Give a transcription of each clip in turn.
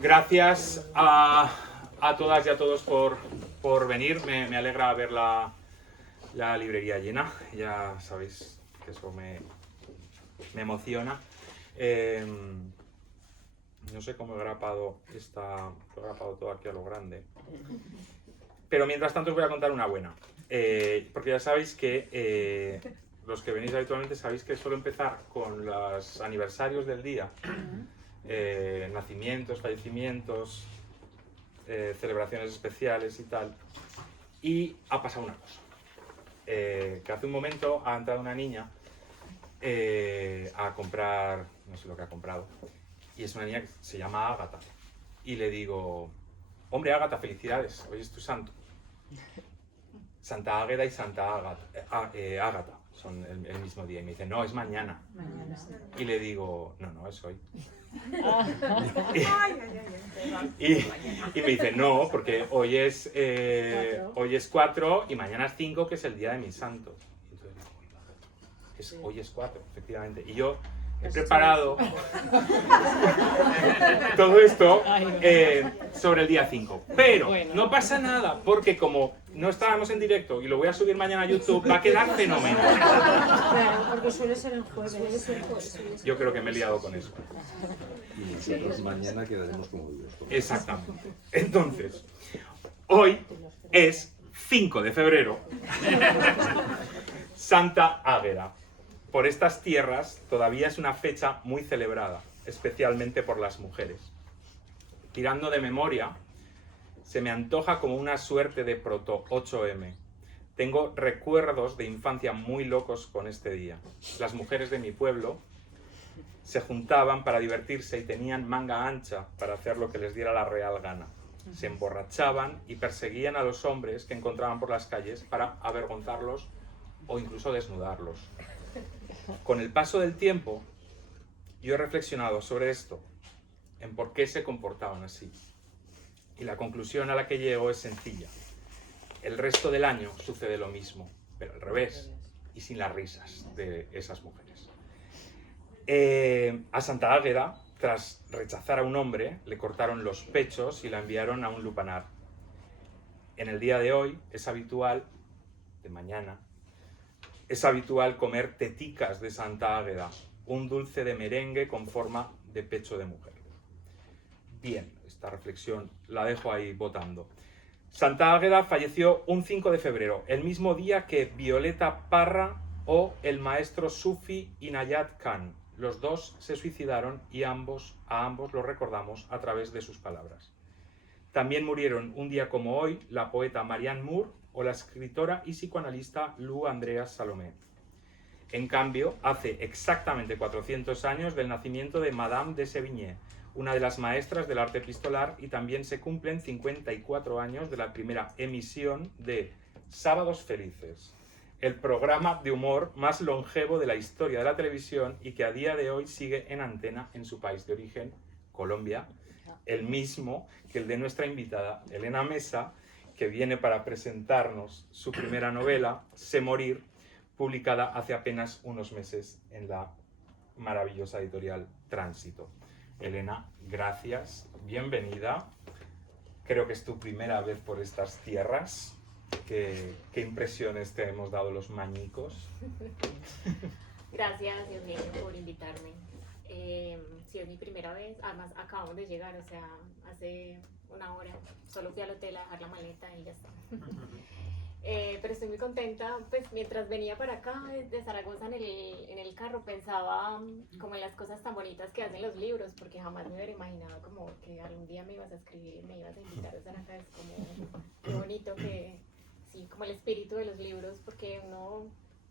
Gracias a todas y a todos por venir. Me alegra ver la librería llena. Ya sabéis que eso me emociona. No sé cómo he grapado todo aquí a lo grande. Pero mientras tanto os voy a contar una buena. Porque ya sabéis que los que venís habitualmente sabéis que suelo empezar con los aniversarios del día. Nacimientos, fallecimientos, celebraciones especiales y tal. Y ha pasado una cosa. Que hace un momento ha entrado una niña a comprar, no sé lo que ha comprado, y es una niña que se llama Ágata. Y le digo, hombre Ágata, felicidades, hoy es tu santo. Santa Águeda y Santa Ágata son el mismo día. Y me dice, no, es mañana. Y le digo, no, es hoy. Y me dice, no, porque hoy es 4 y mañana es 5, que es el día de mi santo. Entonces, hoy es 4, efectivamente. Y yo he preparado todo esto sobre el día 5. Pero no pasa nada, porque como no estábamos en directo y lo voy a subir mañana a YouTube, va a quedar fenomenal. Claro, porque suele ser en jueves. Yo creo que me he liado con eso. Y nosotros mañana quedaremos como Dios. Exactamente. Entonces, hoy es 5 de febrero, Santa Águeda. Por estas tierras todavía es una fecha muy celebrada, especialmente por las mujeres. Tirando de memoria, se me antoja como una suerte de proto 8M. Tengo recuerdos de infancia muy locos con este día. Las mujeres de mi pueblo se juntaban para divertirse y tenían manga ancha para hacer lo que les diera la real gana. Se emborrachaban y perseguían a los hombres que encontraban por las calles para avergonzarlos o incluso desnudarlos. Con el paso del tiempo, yo he reflexionado sobre esto, en por qué se comportaban así. Y la conclusión a la que llego es sencilla. El resto del año sucede lo mismo, pero al revés, y sin las risas de esas mujeres. A Santa Águeda, tras rechazar a un hombre, le cortaron los pechos y la enviaron a un lupanar. En el día de hoy es habitual, de mañana, es habitual comer teticas de Santa Águeda, un dulce de merengue con forma de pecho de mujer. Bien, esta reflexión la dejo ahí botando. Santa Águeda falleció un 5 de febrero, el mismo día que Violeta Parra o el maestro sufi Inayat Khan. Los dos se suicidaron y a ambos los recordamos a través de sus palabras. También murieron un día como hoy la poeta Marianne Moore o la escritora y psicoanalista Lou Andreas Salomé. En cambio, hace exactamente 400 años del nacimiento de Madame de Sévigné, una de las maestras del arte epistolar, y también se cumplen 54 años de la primera emisión de Sábados Felices, el programa de humor más longevo de la historia de la televisión y que a día de hoy sigue en antena en su país de origen, Colombia, el mismo que el de nuestra invitada Elena Mesa, que viene para presentarnos su primera novela, Sé morir, publicada hace apenas unos meses en la maravillosa editorial Tránsito. Elena, gracias, bienvenida. Creo que es tu primera vez por estas tierras. ¿Qué impresiones te hemos dado los mañicos? Gracias, Eugenio, por invitarme. Sí, es mi primera vez. Además, acabamos de llegar, o sea, hace una hora. Solo fui al hotel a dejar la maleta y ya está. Pero estoy muy contenta. Pues mientras venía para acá de Zaragoza en el carro, pensaba como en las cosas tan bonitas que hacen los libros, porque jamás me hubiera imaginado como que algún día me ibas a escribir y me ibas a invitar a estar acá. Es como qué bonito que, sí, como el espíritu de los libros, porque uno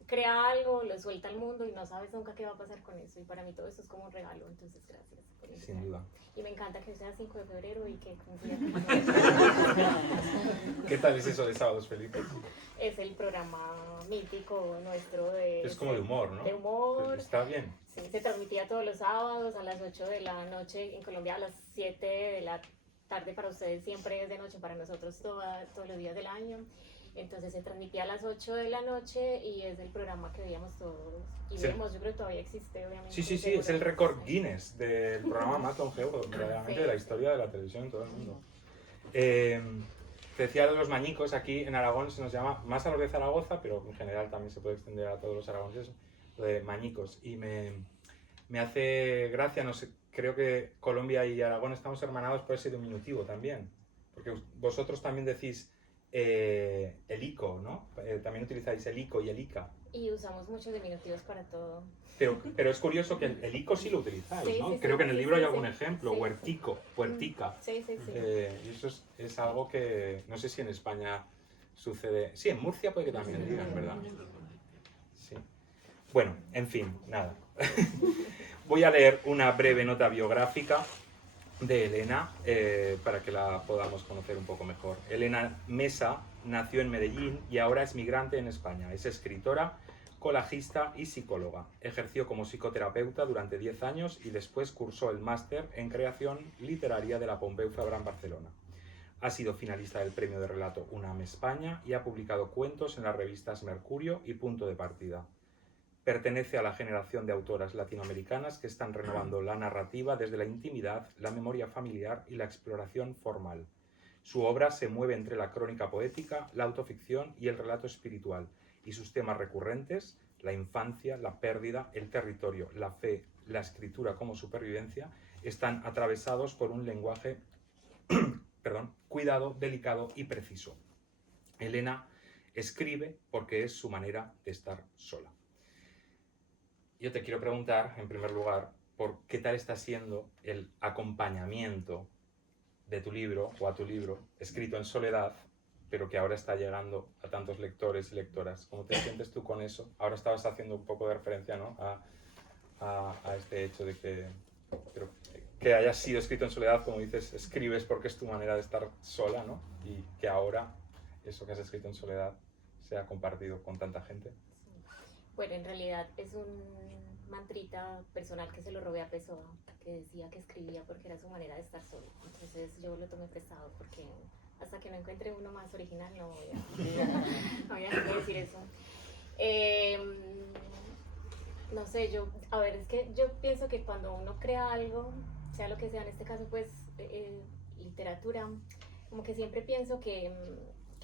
crea algo, lo suelta al mundo y no sabes nunca qué va a pasar con eso, y para mí todo esto es como un regalo, entonces gracias por invitarme. Sin duda. Y me encanta que sea 5 de febrero y que coincida ¿Qué tal es eso de Sábados Felices? Es el programa mítico nuestro de... Es como de humor, ¿no? De humor. Está bien. Sí, se transmitía todos los sábados a las 8 de la noche, en Colombia a las 7 de la tarde para ustedes, siempre es de noche, para nosotros todos los días del año. Entonces se transmitía a las 8 de la noche y es el programa que veíamos todos. Y Sí. vemos, yo creo que todavía existe, obviamente. Sí, es el récord Guinness del programa más longevo verdaderamente de la historia de la televisión en todo el mundo. Te decía de los mañicos, aquí en Aragón se nos llama, más a los de Zaragoza, pero en general también se puede extender a todos los aragoneses, lo de mañicos. Y me hace gracia, no sé, creo que Colombia y Aragón estamos hermanados por ese diminutivo también. Porque vosotros también decís el ico, ¿no? También utilizáis el ico y el ica. Y usamos muchos diminutivos para todo. Pero es curioso que el ico sí lo utilizáis, Sí, ¿no? sí, Creo sí, que en el sí, libro sí, hay algún sí. ejemplo, Sí. huertico, huertica. Sí. Y eso es algo que no sé si en España sucede. Sí, en Murcia puede que también digan, ¿verdad? Sí. Bueno, en fin, nada. Voy a leer una breve nota biográfica de Elena para que la podamos conocer un poco mejor. Elena Mesa nació en Medellín y ahora es migrante en España. Es escritora, colajista y psicóloga. Ejerció como psicoterapeuta durante 10 años y después cursó el máster en creación literaria de la Pompeu Fabra en Barcelona. Ha sido finalista del premio de relato UNAM España y ha publicado cuentos en las revistas Mercurio y Punto de Partida. Pertenece a la generación de autoras latinoamericanas que están renovando la narrativa desde la intimidad, la memoria familiar y la exploración formal. Su obra se mueve entre la crónica poética, la autoficción y el relato espiritual, y sus temas recurrentes, la infancia, la pérdida, el territorio, la fe, la escritura como supervivencia, están atravesados por un lenguaje cuidado, delicado y preciso. Elena escribe porque es su manera de estar sola. Yo te quiero preguntar, en primer lugar, por qué tal está siendo el acompañamiento de tu libro, o a tu libro, escrito en soledad, pero que ahora está llegando a tantos lectores y lectoras. ¿Cómo te sientes tú con eso? Ahora estabas haciendo un poco de referencia, ¿no?, a este hecho de que hayas sido escrito en soledad, como dices, escribes porque es tu manera de estar sola, ¿no? Y que ahora eso que has escrito en soledad sea compartido con tanta gente. Bueno, en realidad es un mantrita personal que se lo robé a Pessoa, que decía que escribía porque era su manera de estar solo. Entonces yo lo tomé prestado porque hasta que no encuentre uno más original no voy a decir eso. No sé, es que yo pienso que cuando uno crea algo, sea lo que sea, en este caso pues literatura, como que siempre pienso que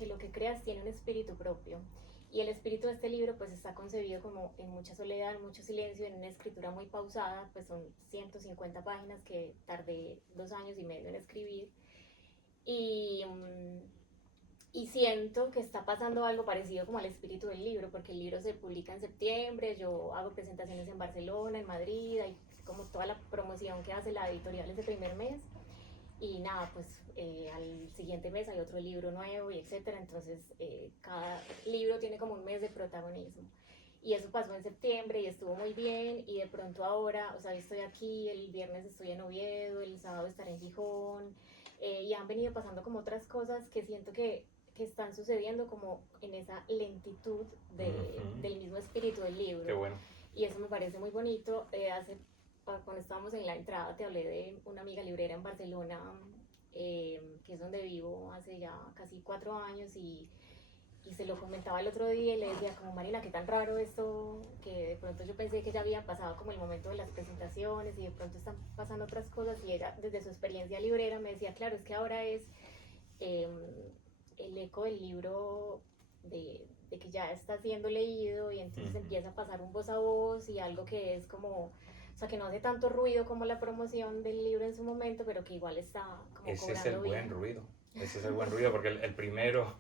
lo que creas tiene un espíritu propio. Y el espíritu de este libro pues está concebido como en mucha soledad, en mucho silencio, en una escritura muy pausada, pues son 150 páginas que tardé 2 años y medio en escribir. Y siento que está pasando algo parecido como al espíritu del libro, porque el libro se publica en septiembre, yo hago presentaciones en Barcelona, en Madrid, hay como toda la promoción que hace la editorial ese primer mes. Y nada, pues al siguiente mes hay otro libro nuevo y etcétera, entonces cada libro tiene como un mes de protagonismo. Y eso pasó en septiembre y estuvo muy bien, y de pronto ahora, o sea, estoy aquí, el viernes estoy en Oviedo, el sábado estaré en Gijón, y han venido pasando como otras cosas que siento que están sucediendo como en esa lentitud del mismo espíritu del libro. Qué bueno. Y eso me parece muy bonito. Cuando estábamos en la entrada te hablé de una amiga librera en Barcelona, que es donde vivo hace ya casi 4 años, y se lo comentaba el otro día y le decía como, Marina, qué tan raro esto, que de pronto yo pensé que ya había pasado como el momento de las presentaciones y de pronto están pasando otras cosas, y ella desde su experiencia librera me decía, claro, es que ahora es el eco del libro de que ya está siendo leído, y entonces empieza a pasar un voz a voz y algo que es como, o sea, que no hace tanto ruido como la promoción del libro en su momento, pero que igual está como Ese es cobrando el buen bien. ruido. Ese es el buen ruido, porque el primero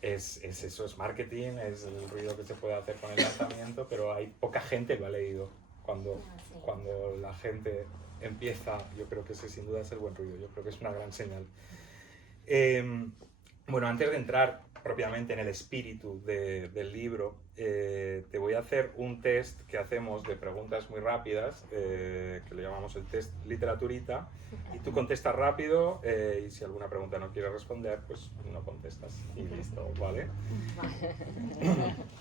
es eso, es marketing, es el ruido que se puede hacer con el lanzamiento, pero hay poca gente que lo ha leído. Cuando la gente empieza, yo creo que ese sin duda es el buen ruido, yo creo que es una gran señal. Bueno, antes de entrar propiamente en el espíritu del libro, te voy a hacer un test que hacemos de preguntas muy rápidas, que lo llamamos el test literaturita, y tú contestas rápido, y si alguna pregunta no quieres responder, pues no contestas y listo, ¿vale?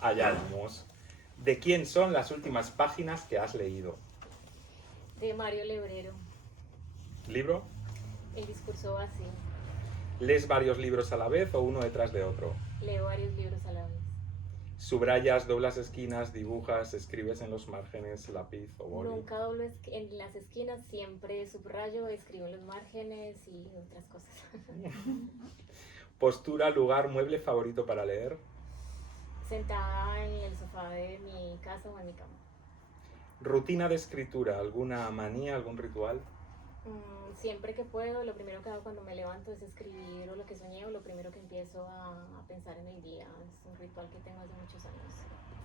Allá vamos. ¿De quién son las últimas páginas que has leído? De Mario Lebrero, ¿Libro? El discurso vacío. ¿Lees varios libros a la vez o uno detrás de otro? Leo varios libros a la vez. ¿Subrayas, doblas esquinas, dibujas, escribes en los márgenes, lápiz o boli? Nunca doblo en las esquinas, siempre subrayo, escribo en los márgenes y otras cosas. ¿Postura, lugar, mueble favorito para leer? Sentada en el sofá de mi casa o en mi cama. ¿Rutina de escritura? ¿Alguna manía, algún ritual? Siempre que puedo, lo primero que hago cuando me levanto es escribir o lo que soñé o lo primero que empiezo a pensar en el día. Es un ritual que tengo hace muchos años.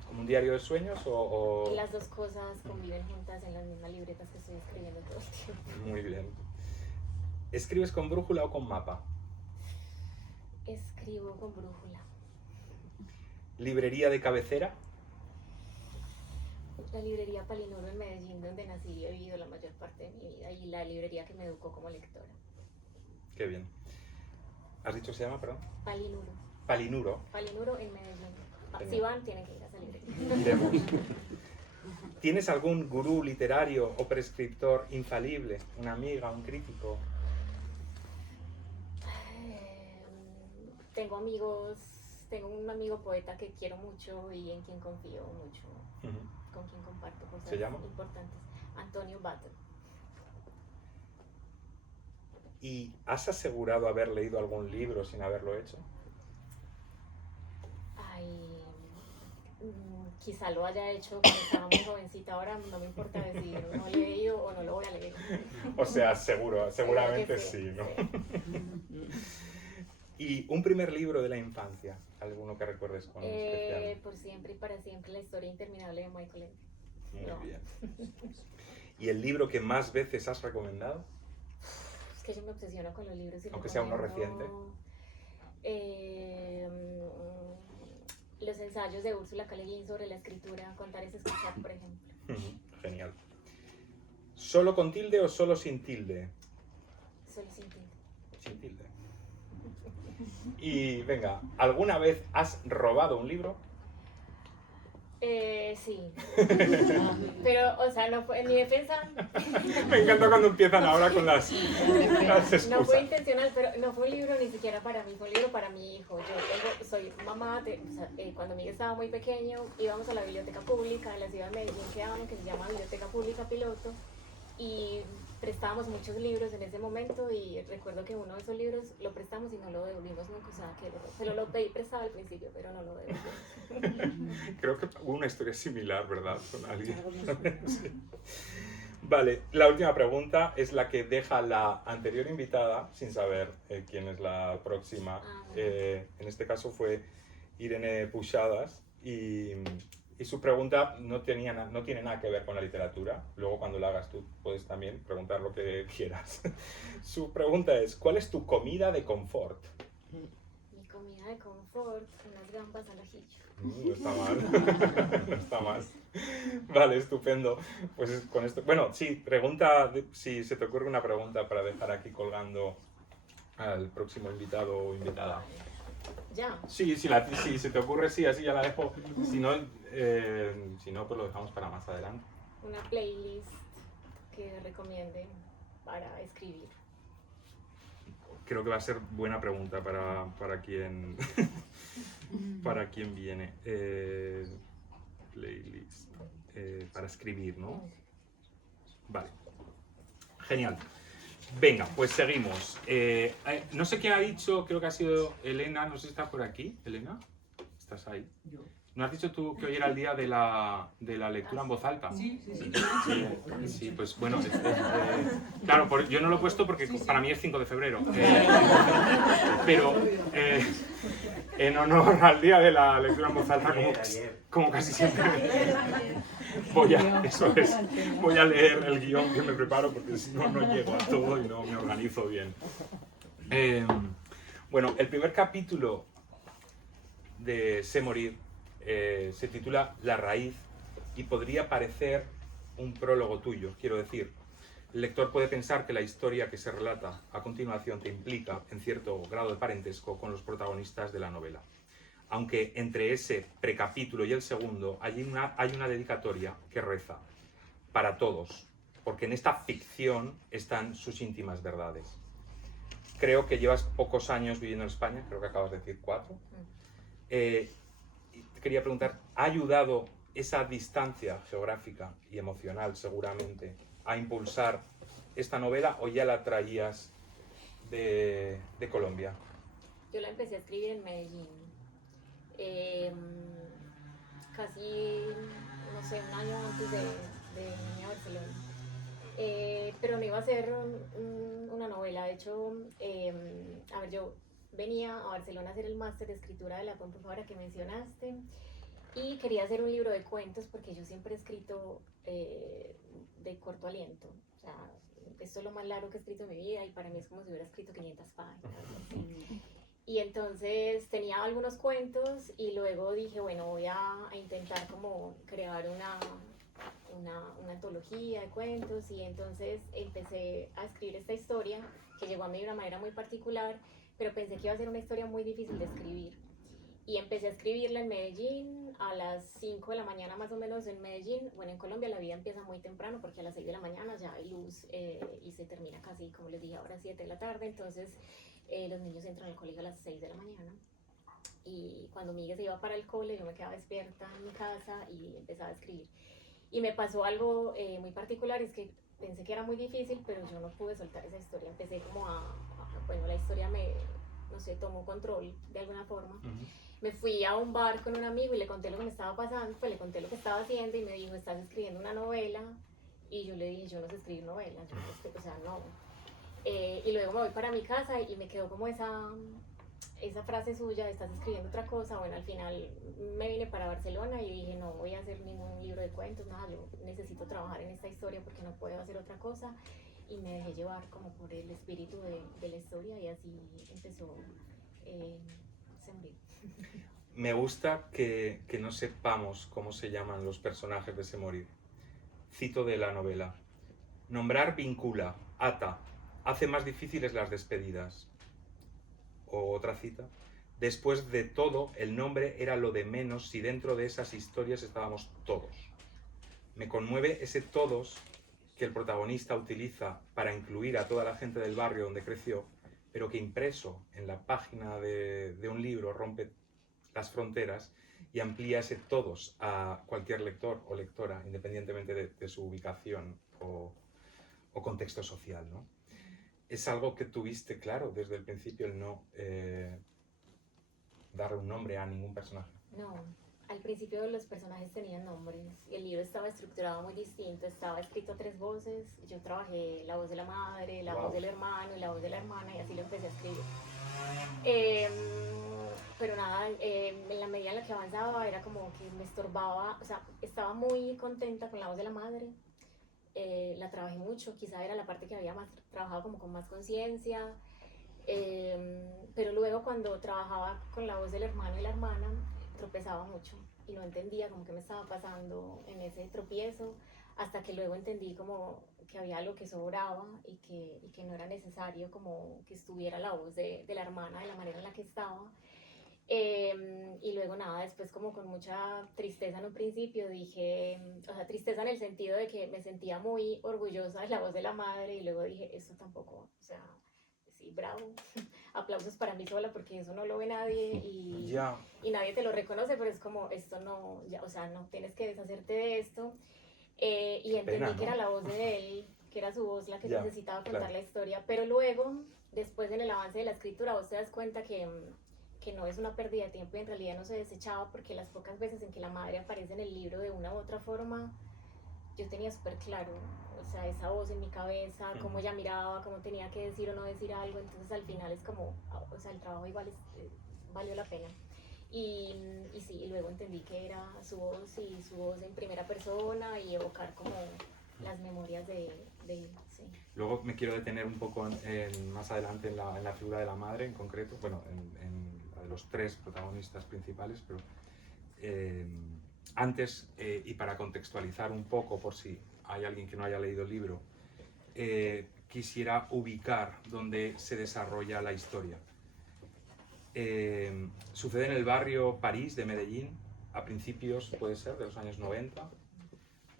¿Como un diario de sueños o...? Y las dos cosas conviven juntas en las mismas libretas que estoy escribiendo todo el tiempo. Muy bien. ¿Escribes con brújula o con mapa? Escribo con brújula. ¿Librería de cabecera? La librería Palinuro en Medellín, donde nací y he vivido la mayor parte de mi vida, y la librería que me educó como lectora. Qué bien. ¿Has dicho que se llama, perdón? Palinuro. Palinuro. Palinuro en Medellín. Genial. Si van, tienen que ir a esa librería. Iremos. ¿Tienes algún gurú literario o prescriptor infalible? ¿Una amiga, un crítico? Tengo un amigo poeta que quiero mucho y en quien confío mucho, con quien comparto cosas ¿Se llama? importantes. Antonio Battle. ¿Y has asegurado haber leído algún libro sin haberlo hecho? Ay, quizá lo haya hecho cuando estaba muy jovencita, ahora no me importa decir no lo he leído o no lo voy a leer. O sea, seguramente Sí, sí, ¿no? sí. ¿Y un primer libro de la infancia? ¿Alguno que recuerdes con especial? Por siempre y para siempre, la historia interminable de Michael Ende. Muy No. bien. ¿Y el libro que más veces has recomendado? Es que yo me obsesiono con los libros y Aunque sea uno recomiendo, los ensayos de Úrsula K. Le Guin sobre la escritura, Contar es escuchar, por ejemplo. Genial. ¿Solo con tilde o solo sin tilde? Solo sin tilde. Sin tilde. Y venga, ¿alguna vez has robado un libro? Sí. Pero, o sea, no fue en mi defensa. Me encanta cuando empiezan ahora con las excusas. No fue intencional, pero no fue un libro ni siquiera para mí, fue un libro para mi hijo. Soy mamá, cuando Miguel estaba muy pequeño, íbamos a la biblioteca pública de la ciudad de Medellín, que se llama Biblioteca Pública Piloto, y prestábamos muchos libros en ese momento, y recuerdo que uno de esos libros lo prestamos y no lo devolvimos nunca, o sea, que se lo pedí prestado al principio, pero no lo devolvimos. Creo que hubo una historia similar, ¿verdad? Con alguien. Sí. Vale, la última pregunta es la que deja la anterior invitada sin saber quién es la próxima. En este caso fue Irene Pujadas y su pregunta no tiene nada que ver con la literatura. Luego cuando la hagas tú puedes también preguntar lo que quieras. Su pregunta es, ¿cuál es tu comida de confort? Mi comida de confort, unas gambas al ajillo. No está mal, no está mal. Vale, estupendo. Pues con esto, bueno, sí, pregunta, si se te ocurre una pregunta para dejar aquí colgando al próximo invitado o invitada. Ya. Sí, si se te ocurre, sí, así ya la dejo. Si no, pues lo dejamos para más adelante. Una playlist que recomiende para escribir. Creo que va a ser buena pregunta para quien para quien viene. Playlist para escribir, ¿no? Vale. Genial. Venga, pues seguimos. No sé quién ha dicho, creo que ha sido Elena, no sé si está por aquí. Elena, ¿estás ahí? Yo. ¿No has dicho tú que hoy era el día de la lectura en voz alta? Sí, sí, sí. Sí, pues bueno, claro, yo no lo he puesto porque para mí es 5 de febrero. Pero en honor al día de la lectura en voz alta, como casi siempre, voy a leer el guión que me preparo porque si no, no llego a todo y no me organizo bien. Bueno, el primer capítulo de Sé morir se titula La raíz y podría parecer un prólogo tuyo. Quiero decir, el lector puede pensar que la historia que se relata a continuación te implica en cierto grado de parentesco con los protagonistas de la novela. Aunque entre ese precapítulo y el segundo hay una dedicatoria que reza para todos, porque en esta ficción están sus íntimas verdades. creo que llevas pocos años viviendo en España, creo que acabas de decir 4. Y te quería preguntar, ¿ha ayudado esa distancia geográfica y emocional seguramente a impulsar esta novela o ya la traías de Colombia? Yo la empecé a escribir en Medellín, casi, no sé, un año antes de venir a Barcelona. Pero no iba a ser una novela. De hecho, a ver, yo venía a Barcelona a hacer el máster de escritura de la Pompeu Fabra que mencionaste y quería hacer un libro de cuentos porque yo siempre he escrito de corto aliento. O sea, esto es lo más largo que he escrito en mi vida y para mí es como si hubiera escrito 500 páginas. Así. Y entonces tenía algunos cuentos y luego dije, bueno, voy a intentar como crear una antología de cuentos y entonces empecé a escribir esta historia que llegó a mí de una manera muy particular, pero pensé que iba a ser una historia muy difícil de escribir. Y empecé a escribirla en Medellín a las 5 de la mañana más o menos en Medellín. Bueno, en Colombia la vida empieza muy temprano porque a las 6 de la mañana ya hay luz y se termina casi, como les dije, ahora 7 de la tarde. Entonces los niños entran al colegio a las 6 de la mañana. Y cuando Miguel se iba para el cole, yo me quedaba despierta en mi casa y empezaba a escribir. Y me pasó algo muy particular, es que pensé que era muy difícil, pero yo no pude soltar esa historia. Empecé como bueno, la historia no sé, tomó control de alguna forma. Me fui a un bar con un amigo y le conté lo que me estaba pasando, pues le conté lo que estaba haciendo y me dijo, ¿estás escribiendo una novela? Y yo le dije, yo no sé escribir novelas, yo no sé, o sea, no. Y luego me voy para mi casa y me quedó como esa frase suya, estás escribiendo otra cosa. Bueno, al final me vine para Barcelona y dije, no voy a hacer ningún libro de cuentos, nada, yo necesito trabajar en esta historia porque no puedo hacer otra cosa. Y me dejé llevar como por el espíritu de la historia y así empezó Sembré. Me gusta que no sepamos cómo se llaman los personajes de Se Morir. Cito de la novela. Nombrar vincula, ata, hace más difíciles las despedidas. O otra cita. Después de todo, el nombre era lo de menos si dentro de esas historias estábamos todos. Me conmueve ese todos que el protagonista utiliza para incluir a toda la gente del barrio donde creció, pero que impreso en la página de un libro rompe las fronteras y amplía ese todos a cualquier lector o lectora, independientemente de su ubicación o contexto social, ¿no? Es algo que tuviste claro desde el principio, el no darle un nombre a ningún personaje. No, al principio los personajes tenían nombres y el libro estaba estructurado muy distinto, estaba escrito a 3 voces, yo trabajé la voz de la madre, la voz del hermano y la voz de la hermana y así lo empecé a escribir. Pero nada, en la medida en la que avanzaba era como que me estorbaba, o sea, estaba muy contenta con la voz de la madre, la trabajé mucho, quizá era la parte que había más trabajado como con más conciencia, pero luego cuando trabajaba con la voz del hermano y la hermana tropezaba mucho y no entendía como que me estaba pasando en ese tropiezo, hasta que luego entendí como que había algo que sobraba y que no era necesario como que estuviera la voz de la hermana de la manera en la que estaba. Y luego nada, después como con mucha tristeza en un principio dije, o sea, tristeza en el sentido de que me sentía muy orgullosa de la voz de la madre y luego dije, esto tampoco, o sea, sí, bravo, aplausos para mí sola porque eso no lo ve nadie y nadie te lo reconoce, pero es como, esto no, ya, o sea, no tienes que deshacerte de esto. Y entendí pena, ¿no? que era la voz de él, que era su voz la que necesitaba contar la historia, pero luego, después en el avance de la escritura, vos te das cuenta que no es una pérdida de tiempo y en realidad no se desechaba porque las pocas veces en que la madre aparece en el libro de una u otra forma, yo tenía súper claro, o sea, esa voz en mi cabeza, cómo ella miraba, cómo tenía que decir o no decir algo, entonces al final es como, o sea, el trabajo igual valió la pena. Y sí, y luego entendí que era su voz y su voz en primera persona y evocar como las memorias de él, sí. Luego me quiero detener un poco más adelante en la figura de la madre en concreto, bueno, en la de los 3 protagonistas principales, pero antes, y para contextualizar un poco por si hay alguien que no haya leído el libro, quisiera ubicar dónde se desarrolla la historia. Sucede en el barrio París de Medellín, a principios, puede ser, de los años 90,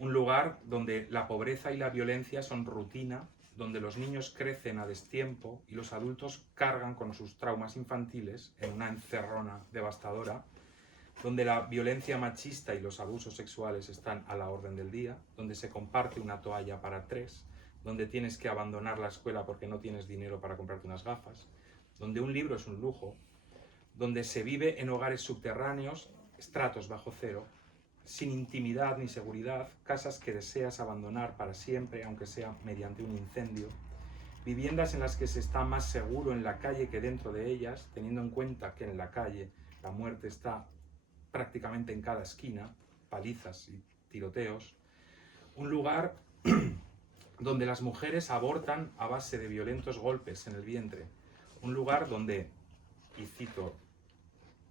un lugar donde la pobreza y la violencia son rutina donde los niños crecen a destiempo y los adultos cargan con sus traumas infantiles en una encerrona devastadora, donde la violencia machista y los abusos sexuales están a la orden del día, donde se comparte una toalla para 3, donde tienes que abandonar la escuela porque no tienes dinero para comprarte unas gafas, donde un libro es un lujo, donde se vive en hogares subterráneos, estratos bajo cero, sin intimidad ni seguridad, casas que deseas abandonar para siempre, aunque sea mediante un incendio, viviendas en las que se está más seguro en la calle que dentro de ellas, teniendo en cuenta que en la calle la muerte está prácticamente en cada esquina, palizas y tiroteos, un lugar donde las mujeres abortan a base de violentos golpes en el vientre, un lugar donde, y cito,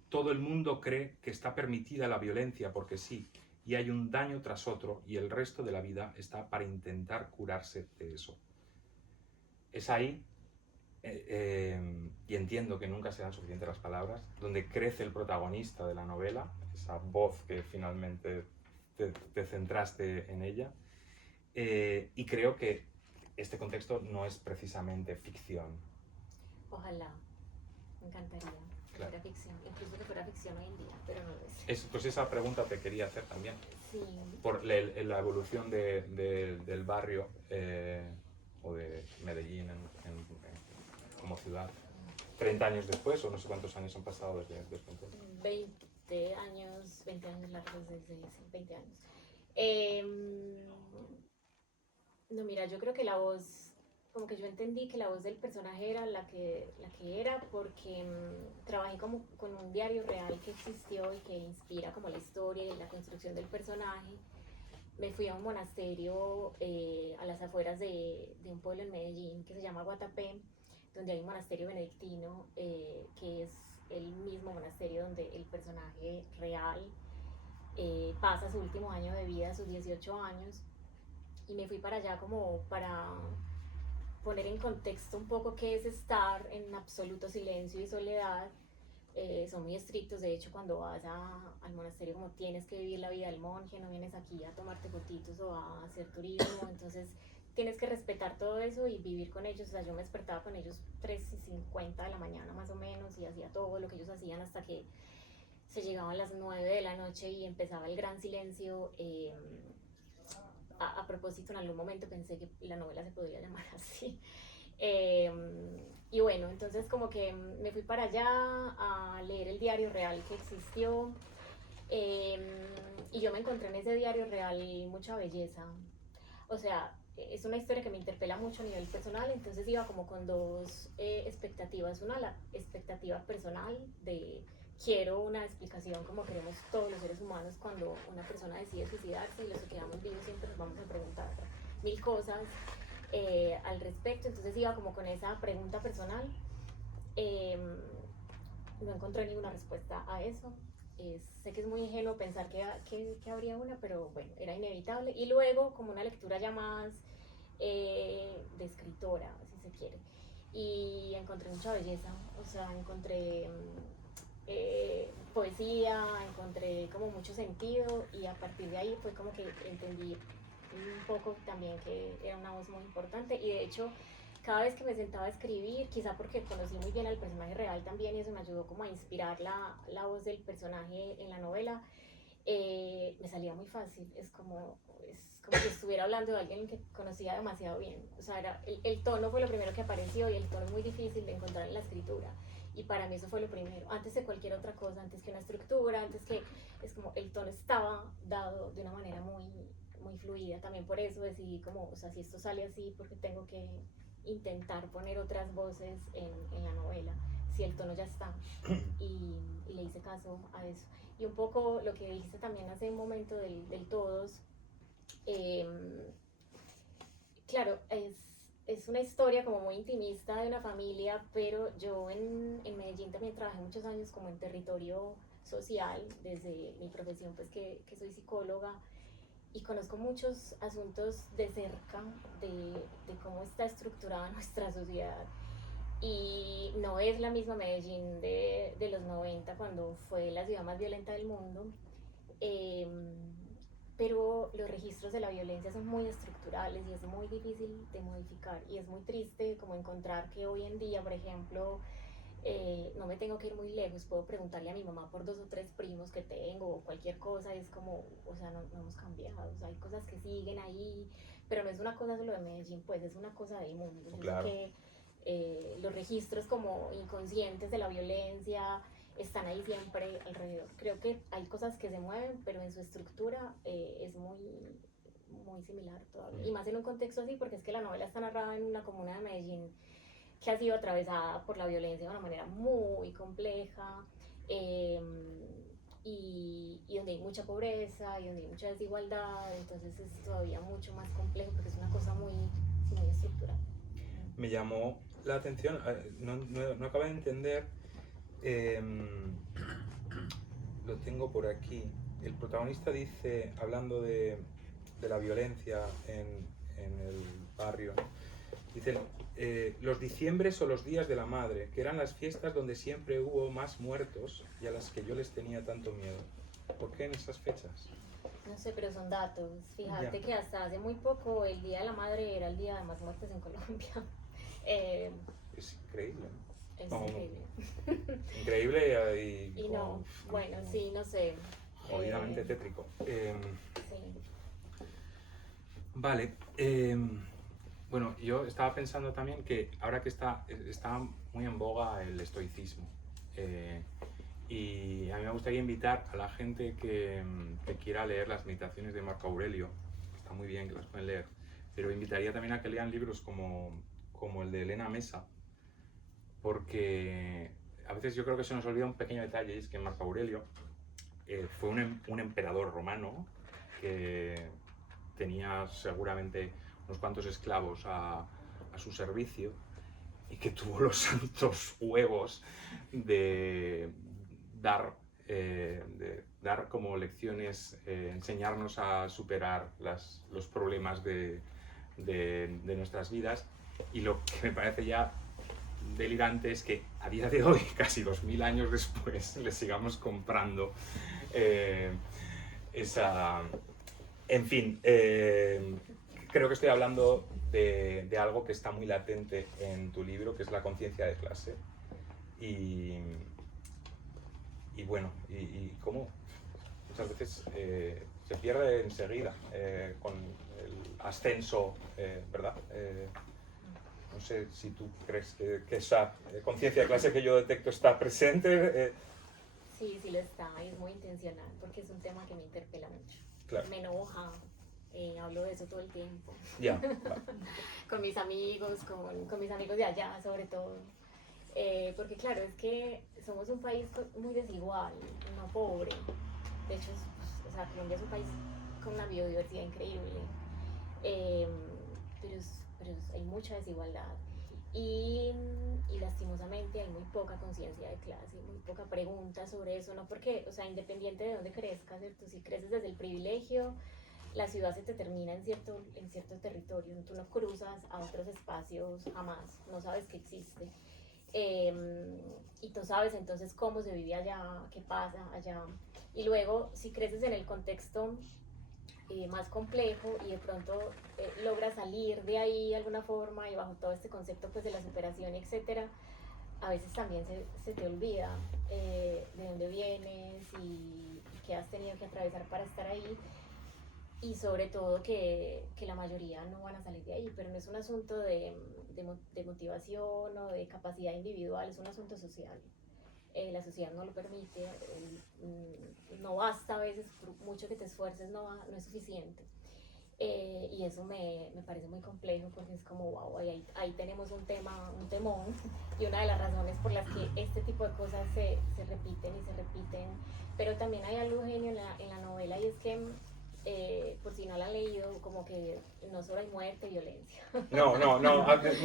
todo el mundo cree que está permitida la violencia porque sí, y hay un daño tras otro y el resto de la vida está para intentar curarse de eso. Es ahí, y entiendo que nunca serán suficientes las palabras, donde crece el protagonista de la novela, esa voz que finalmente te centraste en ella, y creo que este contexto no es precisamente ficción. Ojalá, me encantaría que Claro. fuera ficción, incluso que fuera ficción hoy en día, pero no lo es. Pues esa pregunta te quería hacer también, Sí, por la evolución del barrio o de Medellín como ciudad, 30 años después, o no sé cuántos años han pasado desde entonces. 20 años largos desde sí, 20 años. No, mira, yo creo que la voz, como que yo entendí que la voz del personaje era la que era porque trabajé como con un diario real que existió y que inspira como la historia y la construcción del personaje. Me fui a un monasterio a las afueras de un pueblo en Medellín que se llama Guatapé, donde hay un monasterio benedictino que es el mismo monasterio donde el personaje real pasa su último año de vida, sus 18 años, y me fui para allá como para poner en contexto un poco qué es estar en absoluto silencio y soledad. Son muy estrictos, de hecho cuando vas al monasterio como tienes que vivir la vida del monje, no vienes aquí a tomarte fotitos o a hacer turismo, entonces tienes que respetar todo eso y vivir con ellos. O sea, yo me despertaba con ellos 3:50 de la mañana más o menos y hacía todo lo que ellos hacían hasta que se llegaban las 9 de la noche y empezaba el gran silencio. A propósito, en algún momento pensé que la novela se podría llamar así. Y bueno, entonces como que me fui para allá a leer el diario real que existió. Y yo me encontré en ese diario real mucha belleza. O sea, es una historia que me interpela mucho a nivel personal, entonces iba como con dos expectativas. Una, la expectativa personal de quiero una explicación como queremos todos los seres humanos cuando una persona decide suicidarse y los que quedamos vivos siempre nos vamos a preguntar mil cosas al respecto. Entonces iba como con esa pregunta personal. No encontré ninguna respuesta a eso. Sé que es muy ingenuo pensar que habría una, pero bueno, era inevitable. Y luego como una lectura ya más de escritora, si se quiere. Y encontré mucha belleza, o sea, encontré poesía, encontré como mucho sentido y a partir de ahí fue como que entendí un poco también que era una voz muy importante y de hecho cada vez que me sentaba a escribir, quizá porque conocí muy bien al personaje real también y eso me ayudó como a inspirar la voz del personaje en la novela, me salía muy fácil, es como si estuviera hablando de alguien que conocía demasiado bien, o sea, el tono fue lo primero que apareció y el tono es muy difícil de encontrar en la escritura. Y para mí eso fue lo primero, antes de cualquier otra cosa, antes que una estructura, antes que, es como el tono estaba dado de una manera muy, muy fluida, también por eso decidí como, o sea, si esto sale así, porque tengo que intentar poner otras voces en la novela, si el tono ya está, y le hice caso a eso. Y un poco lo que dijiste también hace un momento del todos, claro, es una historia como muy intimista de una familia, pero yo en Medellín también trabajé muchos años como en territorio social, desde mi profesión, pues que soy psicóloga, y conozco muchos asuntos de cerca de cómo está estructurada nuestra sociedad. Y no es la misma Medellín de los 90, cuando fue la ciudad más violenta del mundo. pero los registros de la violencia son muy estructurales y es muy difícil de modificar y es muy triste como encontrar que hoy en día, por ejemplo, no me tengo que ir muy lejos, puedo preguntarle a mi mamá por 2 o 3 primos que tengo o cualquier cosa, y es como, o sea, no hemos cambiado, o sea, hay cosas que siguen ahí, pero no es una cosa solo de Medellín, pues es una cosa del mundo. Yo Claro. sé que los registros como inconscientes de la violencia están ahí siempre alrededor. Creo que hay cosas que se mueven, pero en su estructura es muy similar todavía. Y más en un contexto así, porque es que la novela está narrada en una comuna de Medellín que ha sido atravesada por la violencia de una manera muy compleja, y donde hay mucha pobreza y donde hay mucha desigualdad, entonces es todavía mucho más complejo porque es una cosa muy estructural. Me llamó la atención, no acabo de entender, lo tengo por aquí. El protagonista dice, hablando de la violencia en el barrio, dice, los diciembres o los días de la madre, que eran las fiestas donde siempre hubo más muertos y a las que yo les tenía tanto miedo. ¿Por qué en esas fechas? No sé, pero son datos. Fíjate Ya. que hasta hace muy poco el Día de la Madre era el día de más muertes en Colombia. Es increíble, ¿no? Es No, increíble. Increíble Y no, bueno, sí, no sé. jodidamente tétrico. Sí. Vale. Bueno, yo estaba pensando también que ahora que está muy en boga el estoicismo, y a mí me gustaría invitar a la gente que quiera leer las meditaciones de Marco Aurelio. Está muy bien que las pueden leer, pero invitaría también a que lean libros como el de Elena Mesa, porque a veces yo creo que se nos olvida un pequeño detalle, y es que Marco Aurelio fue un emperador romano que tenía seguramente unos cuantos esclavos a su servicio y que tuvo los santos huevos de dar como lecciones, enseñarnos a superar los problemas de nuestras vidas. Y lo que me parece ya delirante es que a día de hoy, casi 2000 años después, le sigamos comprando esa... En fin, creo que estoy hablando de algo que está muy latente en tu libro, que es la conciencia de clase. Y bueno, y cómo muchas veces se pierde enseguida con el ascenso, ¿verdad? No sé si tú crees que esa conciencia de clase que yo detecto está presente. Sí, sí lo está, y es muy intencional porque es un tema que me interpela mucho. Claro. Me enoja, hablo de eso todo el tiempo. Ya. Con mis amigos, con mis amigos de allá sobre todo. Porque claro, es que somos un país muy desigual, no pobre. De hecho, o sea, Colombia es un país con una biodiversidad increíble, pero hay mucha desigualdad. Y lastimosamente hay muy poca conciencia de clase, muy poca pregunta sobre eso, ¿no? Porque, o sea, independiente de dónde crezcas, ¿cierto? Si creces desde el privilegio, la ciudad se te termina en cierto territorio, tú no cruzas a otros espacios jamás, no sabes que existe. Y tú sabes entonces cómo se vive allá, qué pasa allá. Y luego, si creces en el contexto más complejo y de pronto logras salir de ahí de alguna forma y bajo todo este concepto pues de la superación, etcétera, a veces también se te olvida de dónde vienes y qué has tenido que atravesar para estar ahí, y sobre todo que la mayoría no van a salir de ahí, pero no es un asunto de motivación o de capacidad individual, es un asunto social. La sociedad no lo permite, no basta a veces, por mucho que te esfuerces, no es suficiente. Y eso me parece muy complejo porque es como, wow, ahí tenemos un temón, y una de las razones por las que este tipo de cosas se repiten, pero también hay algo genio en la novela, y es que, por si no la han leído, como que no solo hay muerte, violencia. No,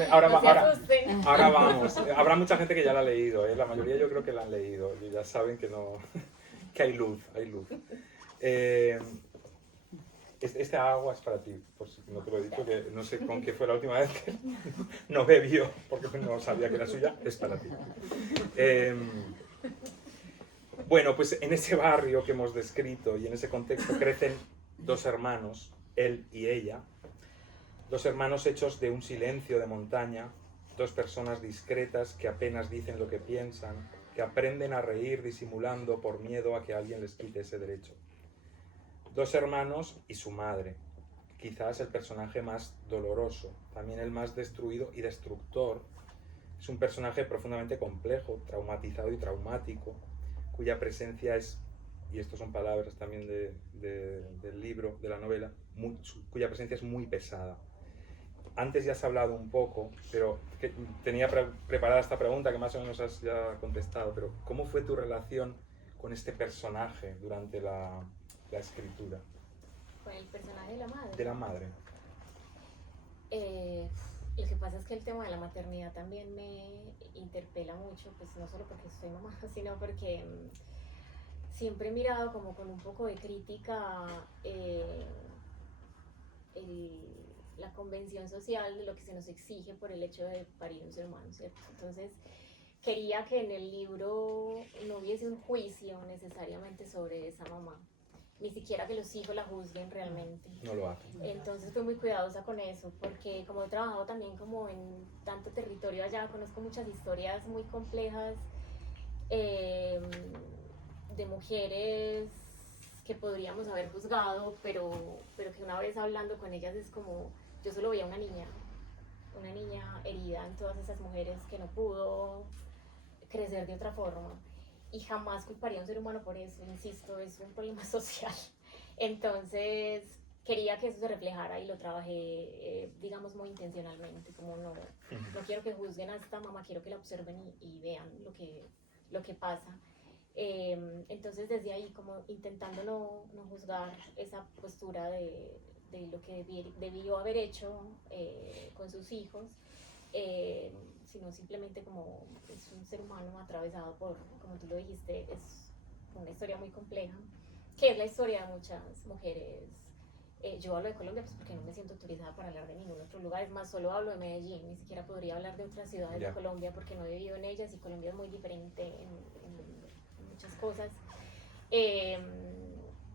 ahora vamos. Habrá mucha gente que ya la ha leído, la mayoría yo creo que la han leído y ya saben que no, que hay luz. Esta agua es para ti, por si no te lo he dicho, que no sé con qué fue la última vez que no bebió porque no sabía que era suya, es para ti. Bueno, pues en ese barrio que hemos descrito y en ese contexto crecen dos hermanos, él y ella, dos hermanos hechos de un silencio de montaña, dos personas discretas que apenas dicen lo que piensan, que aprenden a reír disimulando por miedo a que alguien les quite ese derecho. Dos hermanos y su madre, quizás el personaje más doloroso, también el más destruido y destructor. Es un personaje profundamente complejo, traumatizado y traumático, cuya presencia es, y estas son palabras también del libro, de la novela, cuya presencia es muy pesada. Antes ya has hablado un poco, pero tenía preparada esta pregunta que más o menos has ya contestado, pero ¿cómo fue tu relación con este personaje durante la escritura? Con el personaje de la madre. De la madre. Lo que pasa es que el tema de la maternidad también me interpela mucho, pues no solo porque soy mamá, sino porque siempre he mirado como con un poco de crítica la convención social de lo que se nos exige por el hecho de parir un ser humano, ¿cierto? Entonces, quería que en el libro no hubiese un juicio necesariamente sobre esa mamá, ni siquiera que los hijos la juzguen realmente. No lo hacen. Entonces fui muy cuidadosa con eso, porque como he trabajado también como en tanto territorio allá, conozco muchas historias muy complejas de mujeres que podríamos haber juzgado, pero que una vez hablando con ellas es como, yo solo veía una niña herida en todas esas mujeres que no pudo crecer de otra forma. Y jamás culparía a un ser humano por eso, insisto, es un problema social. Entonces, quería que eso se reflejara y lo trabajé, digamos, muy intencionalmente, como no quiero que juzguen a esta mamá, quiero que la observen y vean lo que pasa. Entonces, desde ahí, como intentando no juzgar esa postura de lo que debió haber hecho con sus hijos, sino simplemente como es un ser humano atravesado por, como tú lo dijiste, es una historia muy compleja, que es la historia de muchas mujeres. Yo hablo de Colombia pues porque no me siento autorizada para hablar de ningún otro lugar, es más, solo hablo de Medellín, ni siquiera podría hablar de otras ciudades de Colombia porque no he vivido en ellas y Colombia es muy diferente en muchas cosas.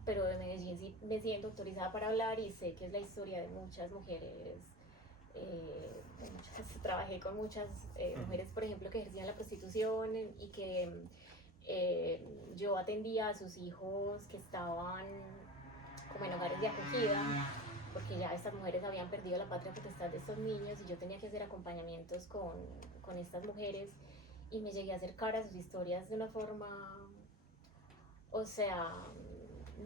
Pero de Medellín sí me siento autorizada para hablar y sé que es la historia de muchas mujeres. Trabajé con muchas mujeres, por ejemplo, que ejercían la prostitución y que yo atendía a sus hijos que estaban como en hogares de acogida, porque ya estas mujeres habían perdido la patria potestad de estos niños y yo tenía que hacer acompañamientos con estas mujeres y me llegué a acercar a sus historias de una forma, o sea,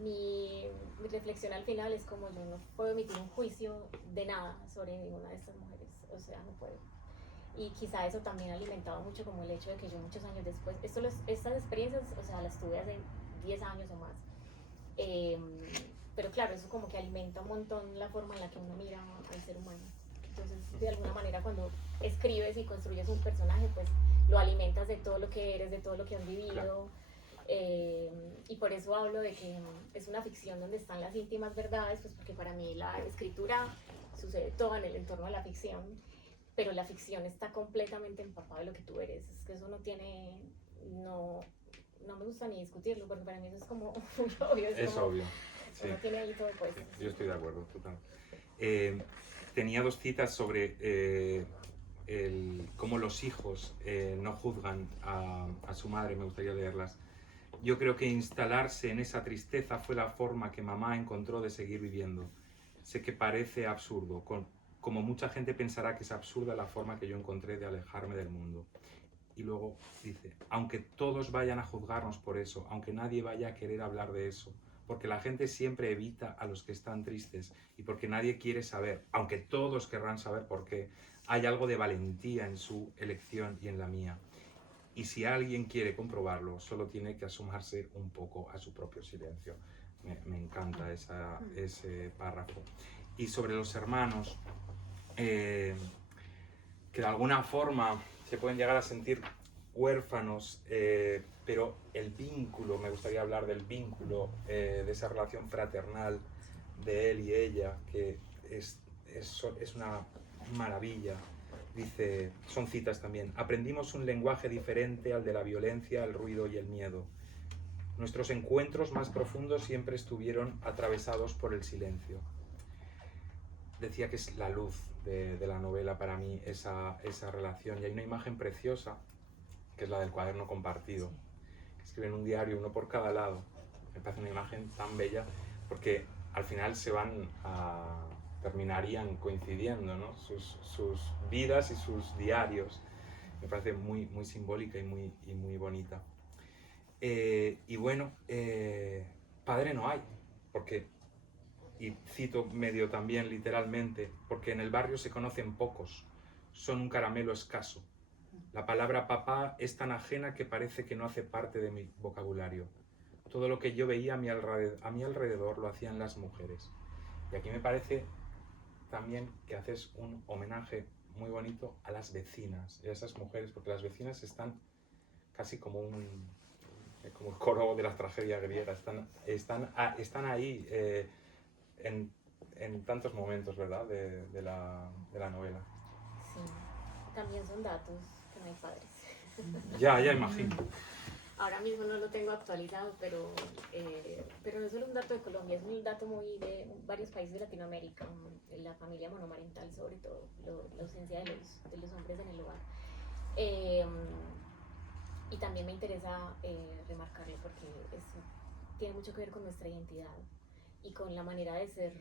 mi reflexión al final es como yo no puedo emitir un juicio de nada sobre ninguna de estas mujeres, o sea, no puedo. Y quizá eso también alimentaba mucho como el hecho de que yo muchos años después, estas experiencias, o sea, las tuve hace 10 años o más. Pero claro, eso como que alimenta un montón la forma en la que uno mira al ser humano. Entonces, de alguna manera, cuando escribes y construyes un personaje, pues lo alimentas de todo lo que eres, de todo lo que has vivido. Claro. Y por eso hablo de que es una ficción donde están las íntimas verdades, pues porque para mí la escritura sucede todo en el entorno de la ficción, pero la ficción está completamente empapada de lo que tú eres. Es que eso no me gusta ni discutirlo, porque para mí eso es como muy obvio. Es como, obvio. Sí. Uno tiene ahí todo puesto. Sí, yo estoy de acuerdo, total. Tenía dos citas sobre cómo los hijos no juzgan a su madre, me gustaría leerlas. Yo creo que instalarse en esa tristeza fue la forma que mamá encontró de seguir viviendo. Sé que parece absurdo, como mucha gente pensará que es absurda la forma que yo encontré de alejarme del mundo. Y luego dice, aunque todos vayan a juzgarnos por eso, aunque nadie vaya a querer hablar de eso, porque la gente siempre evita a los que están tristes y porque nadie quiere saber, aunque todos querrán saber por qué, hay algo de valentía en su elección y en la mía. Y si alguien quiere comprobarlo, solo tiene que asomarse un poco a su propio silencio. Me encanta ese párrafo. Y sobre los hermanos, que de alguna forma se pueden llegar a sentir huérfanos, pero el vínculo, me gustaría hablar del vínculo, de esa relación fraternal de él y ella, que es una maravilla. Dice, son citas también, aprendimos un lenguaje diferente al de la violencia, el ruido y el miedo. Nuestros encuentros más profundos siempre estuvieron atravesados por el silencio. Decía que es la luz de la novela para mí, esa relación. Y hay una imagen preciosa, que es la del cuaderno compartido. Escriben un diario, uno por cada lado. Me parece una imagen tan bella, porque al final terminarían coincidiendo, ¿no? Sus vidas y sus diarios. Me parece muy, muy simbólica y muy bonita. Y bueno, padre no hay, porque, y cito medio también literalmente, porque en el barrio se conocen pocos, son un caramelo escaso. La palabra papá es tan ajena que parece que no hace parte de mi vocabulario. Todo lo que yo veía a mi alrededor lo hacían las mujeres. Y aquí me parece también que haces un homenaje muy bonito a las vecinas y a esas mujeres, porque las vecinas están casi como el coro de las tragedias griegas, están ahí en tantos momentos, ¿verdad?, de la novela. Sí, también son datos que no hay padres. Ya imagino. Ahora mismo no lo tengo actualizado, pero no es solo un dato de Colombia, es un dato muy de varios países de Latinoamérica, la familia monomarental sobre todo, la ausencia de los hombres en el hogar. Y también me interesa remarcarlo porque tiene mucho que ver con nuestra identidad y con la manera de ser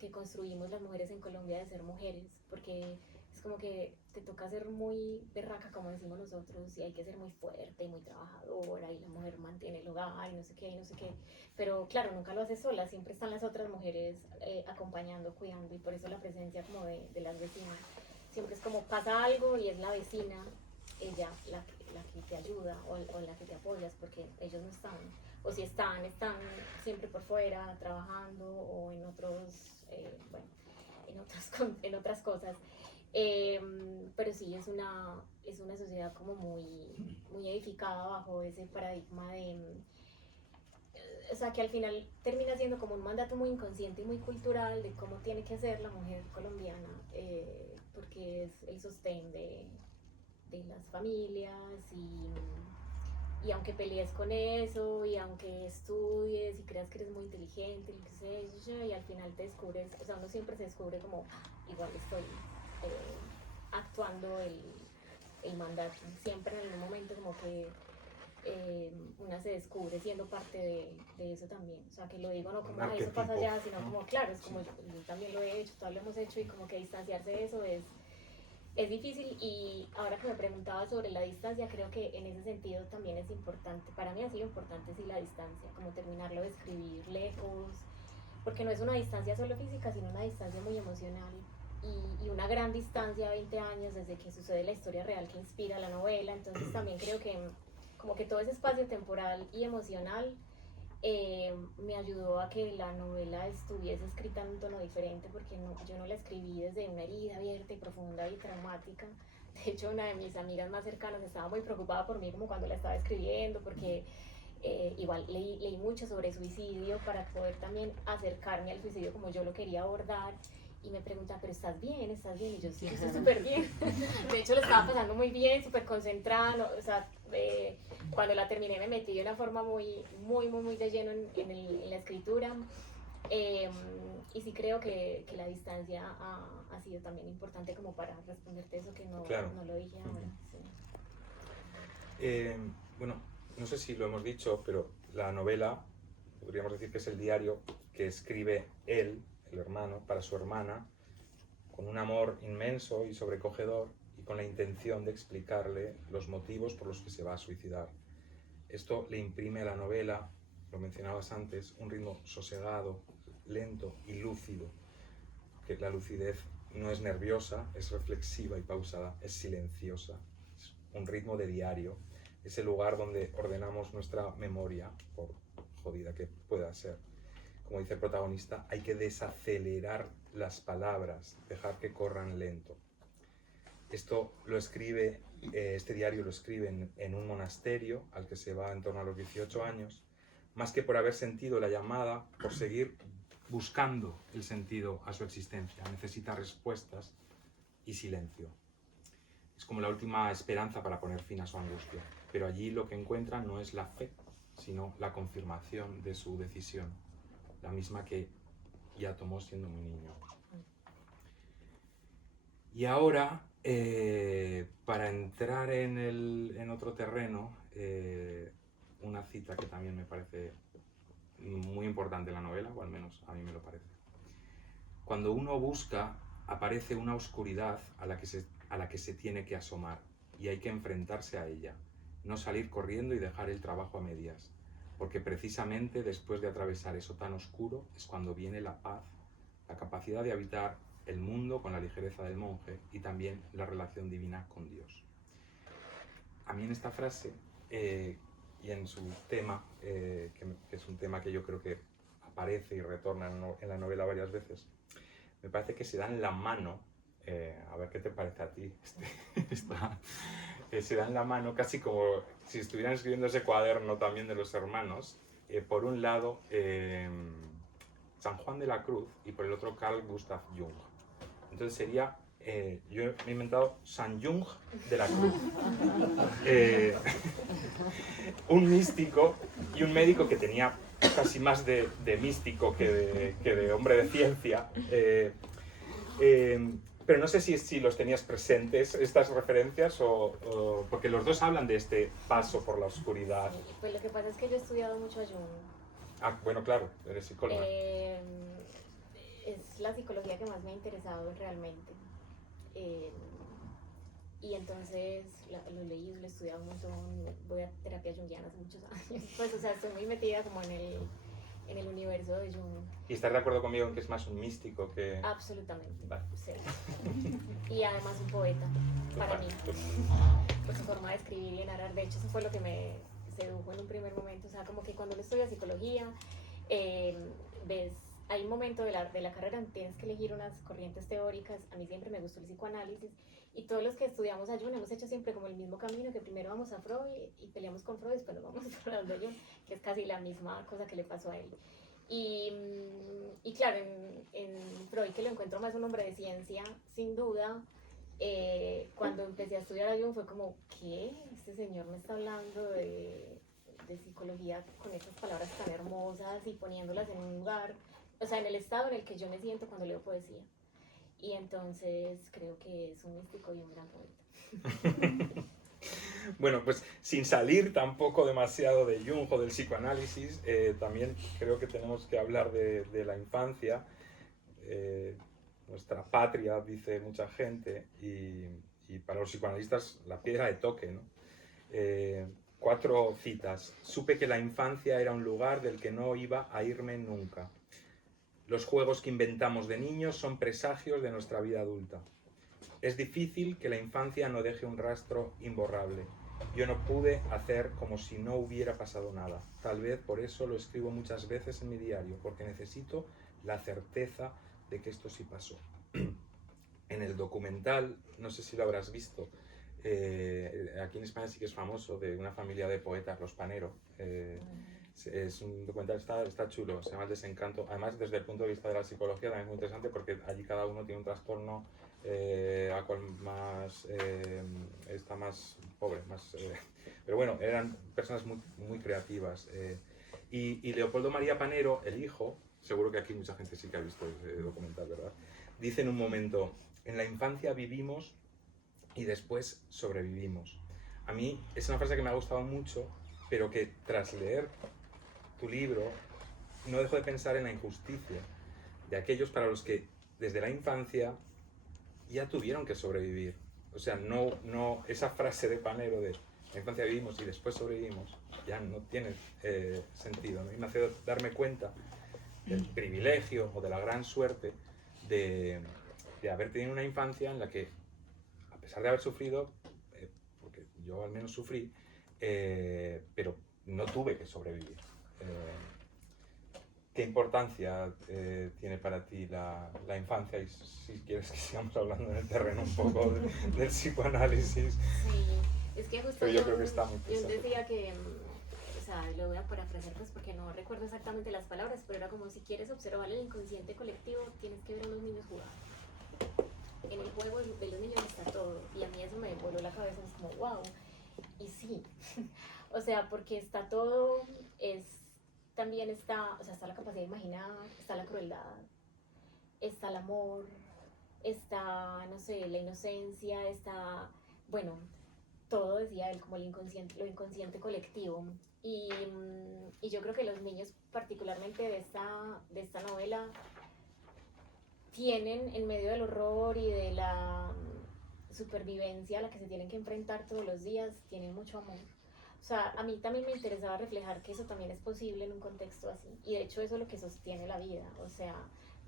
que construimos las mujeres en Colombia, de ser mujeres, porque es como que te toca ser muy berraca, como decimos nosotros, y hay que ser muy fuerte y muy trabajadora, y la mujer mantiene el hogar y no sé qué, y no sé qué. Pero claro, nunca lo haces sola, siempre están las otras mujeres acompañando, cuidando, y por eso la presencia como de las vecinas. Siempre es como pasa algo y es la vecina, ella, la que te ayuda o la que te apoyas, porque ellos no están. O si están siempre por fuera, trabajando o en otros, bueno, en otras cosas. Pero sí, es una sociedad como muy edificada bajo ese paradigma o sea, que al final termina siendo como un mandato muy inconsciente y muy cultural de cómo tiene que ser la mujer colombiana, porque es el sostén de las familias y aunque pelees con eso y aunque estudies y creas que eres muy inteligente, lo que sea, y al final te descubres, o sea, uno siempre se descubre como, igual estoy actuando el mandato, siempre en algún momento como que una se descubre siendo parte de eso también, o sea, que lo digo no como, eso pasa allá, sino como, claro, es como yo también lo he hecho, todos lo hemos hecho y como que distanciarse de eso es difícil. Y ahora que me preguntaba sobre la distancia, creo que en ese sentido también es importante, para mí ha sido importante sí la distancia, como terminarlo de escribir lejos, porque no es una distancia solo física, sino una distancia muy emocional y una gran distancia, 20 años desde que sucede la historia real que inspira la novela. Entonces también creo que como que todo ese espacio temporal y emocional me ayudó a que la novela estuviese escrita en un tono diferente, porque yo no la escribí desde una herida abierta y profunda y traumática. De hecho, una de mis amigas más cercanas estaba muy preocupada por mí como cuando la estaba escribiendo, porque igual leí mucho sobre suicidio para poder también acercarme al suicidio como yo lo quería abordar. Y me pregunta, ¿pero estás bien? ¿Estás bien? Y yo, sí, estoy súper bien. De hecho, lo estaba pasando muy bien, súper concentrada. ¿No? O sea, cuando la terminé me metí de una forma muy de lleno en la escritura. Y sí creo que la distancia ha sido también importante como para responderte eso que no, Claro. no lo dije ahora. Sí. Bueno, no sé si lo hemos dicho, pero la novela, podríamos decir que es el diario que escribe él, el hermano, para su hermana, con un amor inmenso y sobrecogedor y con la intención de explicarle los motivos por los que se va a suicidar. Esto le imprime a la novela, lo mencionabas antes, un ritmo sosegado, lento y lúcido, que la lucidez no es nerviosa, es reflexiva y pausada, es silenciosa, es un ritmo de diario, es el lugar donde ordenamos nuestra memoria, por jodida que pueda ser. Como dice el protagonista, hay que desacelerar las palabras, dejar que corran lento. Esto lo escribe, este diario lo escribe en un monasterio al que se va en torno a los 18 años, más que por haber sentido la llamada, por seguir buscando el sentido a su existencia. Necesita respuestas y silencio. Es como la última esperanza para poner fin a su angustia. Pero allí lo que encuentra no es la fe, sino la confirmación de su decisión, la misma que ya tomó siendo muy niño. Y ahora, para entrar en otro terreno, una cita que también me parece muy importante en la novela, o al menos a mí me lo parece. Cuando uno busca, aparece una oscuridad a la que se tiene que asomar, y hay que enfrentarse a ella, no salir corriendo y dejar el trabajo a medias, porque precisamente después de atravesar eso tan oscuro es cuando viene la paz, la capacidad de habitar el mundo con la ligereza del monje y también la relación divina con Dios. A mí en esta frase y en su tema, que es un tema que yo creo que aparece y retorna en la novela varias veces, me parece que se dan la mano, a ver qué te parece a ti, se dan la mano casi como si estuvieran escribiendo ese cuaderno también de los hermanos, por un lado San Juan de la Cruz y por el otro Carl Gustav Jung. Entonces sería, yo me he inventado San Jung de la Cruz. Un místico y un médico que tenía casi más de místico que de hombre de ciencia. Pero no sé si los tenías presentes, estas referencias, porque los dos hablan de este paso por la oscuridad. Pues lo que pasa es que yo he estudiado mucho a Jung. Ah, bueno, claro, eres psicóloga. Es la psicología que más me ha interesado realmente. Y entonces lo leí, lo he estudiado un montón, voy a terapia junguiana hace muchos años. Pues, o sea, estoy muy metida como en el universo de Jung. ¿Y estás de acuerdo conmigo en que es más un místico que...? Absolutamente, vale. Sí. Y además un poeta, para mí, por su forma de escribir y de narrar. De hecho, eso fue lo que me sedujo en un primer momento. O sea, como que cuando uno estudia psicología, ves, hay un momento de la carrera en que tienes que elegir unas corrientes teóricas. A mí siempre me gustó el psicoanálisis. Y todos los que estudiamos a Jung hemos hecho siempre como el mismo camino, que primero vamos a Freud y peleamos con Freud, después nos vamos hablando de Jung, que es casi la misma cosa que le pasó a él. Y claro, en Freud, que lo encuentro más un hombre de ciencia, sin duda, cuando empecé a estudiar a Jung fue como, ¿qué? Este señor me está hablando de psicología con esas palabras tan hermosas y poniéndolas en un lugar, o sea, en el estado en el que yo me siento cuando leo poesía. Y entonces creo que es un místico y un gran poeta. Bueno, pues sin salir tampoco demasiado de Jung o del psicoanálisis, también creo que tenemos que hablar de la infancia, nuestra patria, dice mucha gente, y para los psicoanalistas la piedra de toque, ¿no? 4 citas. Supe que la infancia era un lugar del que no iba a irme nunca. Los juegos que inventamos de niños son presagios de nuestra vida adulta. Es difícil que la infancia no deje un rastro imborrable. Yo no pude hacer como si no hubiera pasado nada. Tal vez por eso lo escribo muchas veces en mi diario, porque necesito la certeza de que esto sí pasó. En el documental, no sé si lo habrás visto, aquí en España sí que es famoso, de una familia de poetas, Los Panero. Es un documental, está chulo, se llama El Desencanto. Además, desde el punto de vista de la psicología también es muy interesante porque allí cada uno tiene un trastorno a cual más está más pobre, pero bueno, eran personas muy, muy creativas. Y Leopoldo María Panero, el hijo, seguro que aquí mucha gente sí que ha visto ese documental, ¿verdad? Dice en un momento, en la infancia vivimos y después sobrevivimos. A mí es una frase que me ha gustado mucho, pero que tras leer tu libro no dejo de pensar en la injusticia de aquellos para los que desde la infancia ya tuvieron que sobrevivir. O sea, no esa frase de Panero de la infancia vivimos y después sobrevivimos ya no tiene sentido, ¿no? Y me hace darme cuenta del privilegio o de la gran suerte de haber tenido una infancia en la que, a pesar de haber sufrido, porque yo al menos sufrí, pero no tuve que sobrevivir. ¿Qué importancia tiene para ti la infancia? Y si quieres que sigamos hablando en el terreno un poco del psicoanálisis. Sí, es que justo pero yo creo que está muy yo presente. decía que, o sea, lo voy a parafrasear pues porque no recuerdo exactamente las palabras, pero era como si quieres observar el inconsciente colectivo, tienes que ver a los niños jugar. En el juego de los niños está todo, y a mí eso me voló la cabeza, es como, wow. Y sí, O sea, porque está todo, también está, o sea, está la capacidad de imaginar, está la crueldad, está el amor, está, no sé, la inocencia, está, bueno, todo decía él como el inconsciente, lo inconsciente colectivo. Y yo creo que los niños, particularmente de esta novela, tienen en medio del horror y de la supervivencia a la que se tienen que enfrentar todos los días, tienen mucho amor. O sea, a mí también me interesaba reflejar que eso también es posible en un contexto así. Y de hecho eso es lo que sostiene la vida. O sea,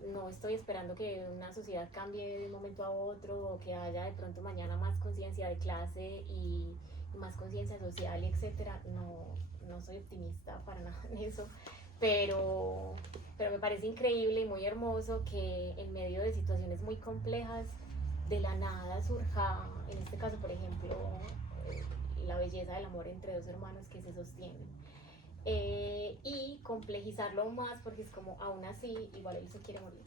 no estoy esperando que una sociedad cambie de un momento a otro o que haya de pronto mañana más conciencia de clase y más conciencia social y etcétera. No, no soy optimista para nada en eso. Pero me parece increíble y muy hermoso que en medio de situaciones muy complejas, de la nada surja, en este caso, por ejemplo, la belleza del amor entre dos hermanos que se sostienen. Y complejizarlo aún más porque es como, aún así, igual él se quiere morir.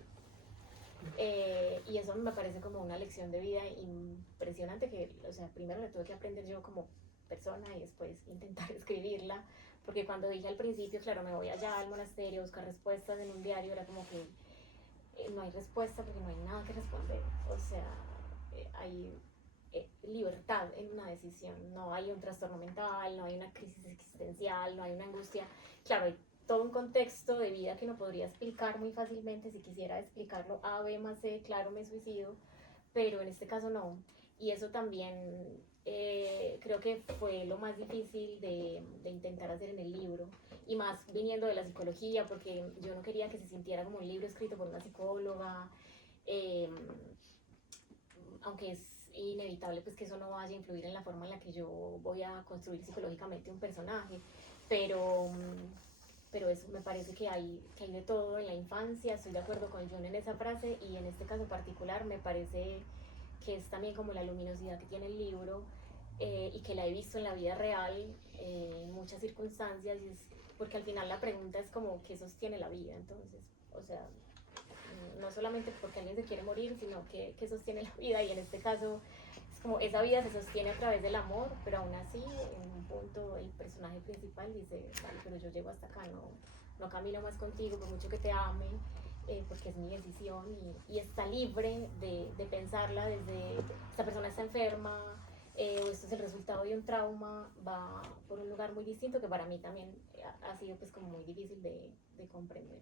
Y eso me parece como una lección de vida impresionante que, o sea, primero le tuve que aprender yo como persona y después intentar escribirla, porque cuando dije al principio, claro, me voy allá al monasterio a buscar respuestas en un diario, era como que no hay respuesta porque no hay nada que responder, o sea, hay libertad en una decisión, no hay un trastorno mental, no hay una crisis existencial, no hay una angustia, claro, hay todo un contexto de vida que no podría explicar muy fácilmente si quisiera explicarlo A, B más C, claro, me suicido, pero en este caso no. Y eso también creo que fue lo más difícil de intentar hacer en el libro. Y más viniendo de la psicología, porque yo no quería que se sintiera como un libro escrito por una psicóloga, eh, aunque es inevitable pues que eso no vaya a influir en la forma en la que yo voy a construir psicológicamente un personaje, pero, pero eso me parece que hay de todo en la infancia, estoy de acuerdo con John en esa frase y en este caso particular me parece que es también como la luminosidad que tiene el libro y que la he visto en la vida real en muchas circunstancias y es porque al final la pregunta es como qué sostiene la vida, entonces, o sea, no solamente porque alguien se quiere morir, sino que sostiene la vida y en este caso es como esa vida se sostiene a través del amor, pero aún así en un punto el personaje principal dice, vale, pero yo llego hasta acá, no camino más contigo por mucho que te ame, porque es mi decisión y está libre de pensarla desde esta persona está enferma, o esto es el resultado de un trauma, va por un lugar muy distinto que para mí también ha sido pues como muy difícil de comprender.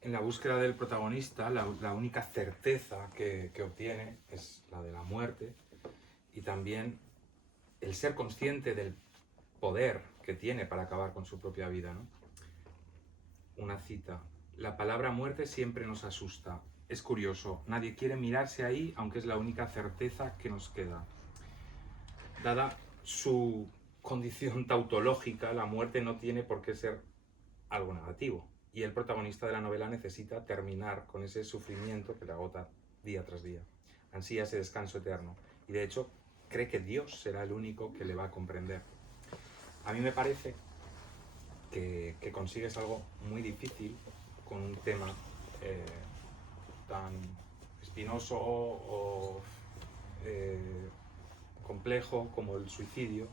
En la búsqueda del protagonista, la única certeza que obtiene es la de la muerte y también el ser consciente del poder que tiene para acabar con su propia vida, ¿no? Una cita. La palabra muerte siempre nos asusta. Es curioso, nadie quiere mirarse ahí, aunque es la única certeza que nos queda. Dada su condición tautológica, la muerte no tiene por qué ser algo negativo. Y el protagonista de la novela necesita terminar con ese sufrimiento que le agota día tras día. Ansía ese descanso eterno. Y de hecho, cree que Dios será el único que le va a comprender. A mí me parece que consigues algo muy difícil con un tema tan espinoso o complejo como el suicidio.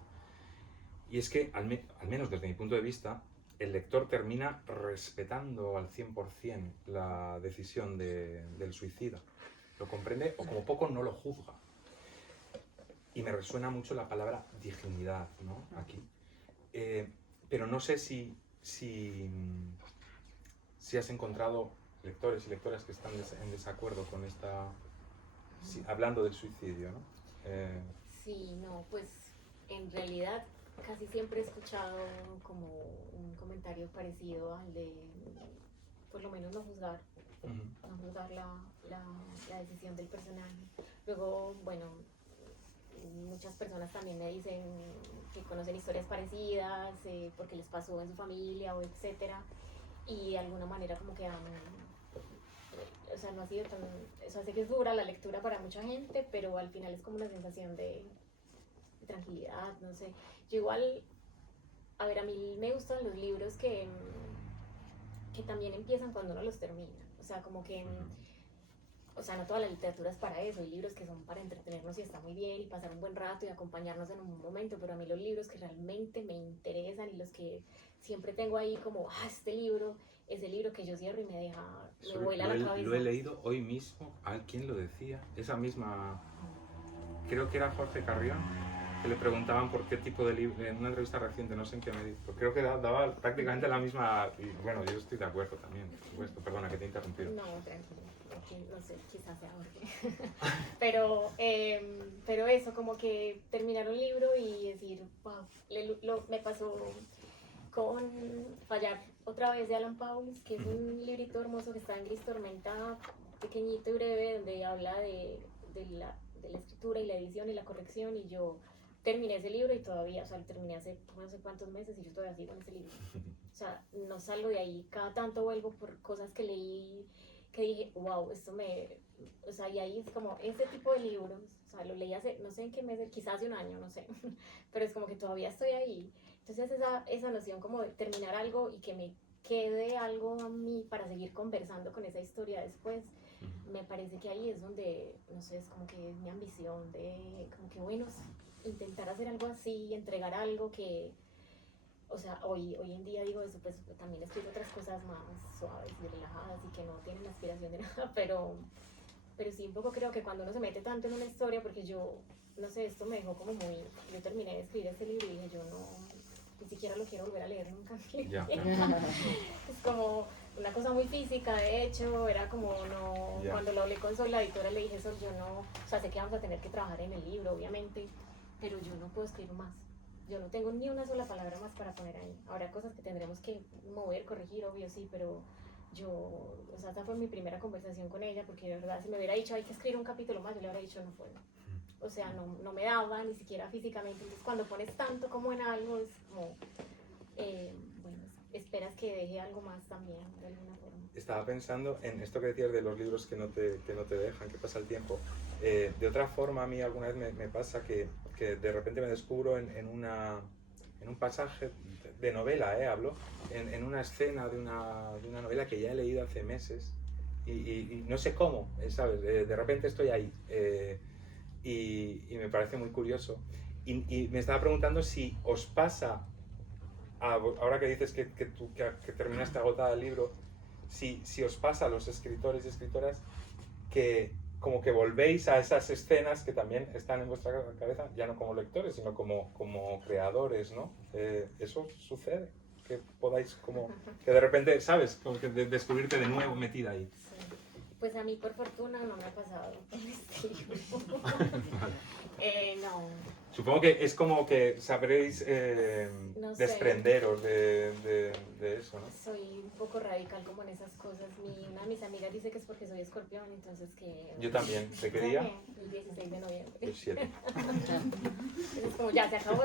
Y es que, al menos desde mi punto de vista, el lector termina respetando al 100% la decisión del suicida. Lo comprende o como poco no lo juzga. Y me resuena mucho la palabra dignidad, ¿no? Aquí. Pero no sé si has encontrado lectores y lectoras que están en desacuerdo con esta... hablando del suicidio, ¿no? Sí, no, pues en realidad casi siempre he escuchado como un comentario parecido al de, por lo menos no juzgar, no juzgar la decisión del personaje. Luego, bueno, muchas personas también me dicen que conocen historias parecidas, porque les pasó en su familia o etcétera, y de alguna manera como que han, o sea, no ha sido tan, o sea, sé que es dura la lectura para mucha gente, pero al final es como una sensación de tranquilidad, no sé. Yo igual, a ver, a mí me gustan los libros que también empiezan cuando uno los termina, o sea, como que, o sea, no toda la literatura es para eso, hay libros que son para entretenernos y está muy bien y pasar un buen rato y acompañarnos en un momento, pero a mí los libros que realmente me interesan y los que siempre tengo ahí como, este libro es el libro que yo cierro y me deja, me vuela la cabeza. Lo he leído hoy mismo. ¿Quién lo decía? Esa misma, creo que era Jorge Carrión, que le preguntaban por qué tipo de libro, en una entrevista reciente, no sé en qué medio, pero creo que daba prácticamente la misma, y bueno, yo estoy de acuerdo también, por supuesto, perdona que te he interrumpido. No, tranquilo, no sé, quizás sea Jorge. pero eso, como que terminar un libro y decir, wow, me pasó con Fallar otra vez de Alan Pauls, que es un librito hermoso que está en gris tormenta, pequeñito y breve, donde habla de la escritura y la edición y la corrección, y yo terminé ese libro y todavía, o sea, lo terminé hace no sé cuántos meses y yo todavía sigo en ese libro. O sea, no salgo de ahí, cada tanto vuelvo por cosas que leí, que dije, wow, esto me... O sea, y ahí es como ese tipo de libros, o sea, lo leí hace, no sé en qué mes, quizás hace un año, no sé, pero es como que todavía estoy ahí. Entonces esa noción como de terminar algo y que me quede algo a mí para seguir conversando con esa historia después, me parece que ahí es donde, no sé, es como que es mi ambición de, como que bueno, intentar hacer algo así, entregar algo que, o sea, hoy en día digo eso, pues también escribo otras cosas más suaves y relajadas y que no tienen aspiración de nada, pero sí un poco creo que cuando uno se mete tanto en una historia, porque yo, no sé, esto me dejó como muy, yo terminé de escribir este libro y dije, yo no, ni siquiera lo quiero volver a leer nunca. Ya. Es como una cosa muy física, de hecho, era como no, Ya. cuando lo hablé con Sol, la editora, le dije, Sol, yo no, o sea, sé que vamos a tener que trabajar en el libro, obviamente, pero yo no puedo escribir más. Yo no tengo ni una sola palabra más para poner ahí. Habrá cosas que tendremos que mover, corregir, obvio, sí, pero yo, o sea, esa fue mi primera conversación con ella, porque de verdad, si me hubiera dicho, hay que escribir un capítulo más, yo le habría dicho, no puedo. O sea, no me daba, ni siquiera físicamente. Entonces, cuando pones tanto como en algo, es como, bueno, esperas que deje algo más también, de alguna forma. Estaba pensando en esto que decías de los libros que no te dejan, que pasa el tiempo. De otra forma, a mí alguna vez me pasa que de repente me descubro en un pasaje de novela, hablo, en una escena de una novela que ya he leído hace meses y no sé cómo, ¿sabes? De repente estoy ahí y me parece muy curioso. Y me estaba preguntando si os pasa, ahora que dices que terminaste agotada el libro, si os pasa a los escritores y escritoras que como que volvéis a esas escenas que también están en vuestra cabeza, ya no como lectores, sino como creadores, ¿no? ¿Eso sucede? Que podáis como, que de repente, ¿sabes? Como que descubrirte de nuevo metida ahí. Sí. Pues a mí, por fortuna, no me ha pasado en este libro. No. Supongo que es como que sabréis No sé. desprenderos de eso, ¿no? Soy un poco radical como en esas cosas. Una de mis amigas dice que es porque soy escorpión, entonces que... Yo también. ¿De qué día? El 16 de noviembre. El 7. Es como, ya se acabó.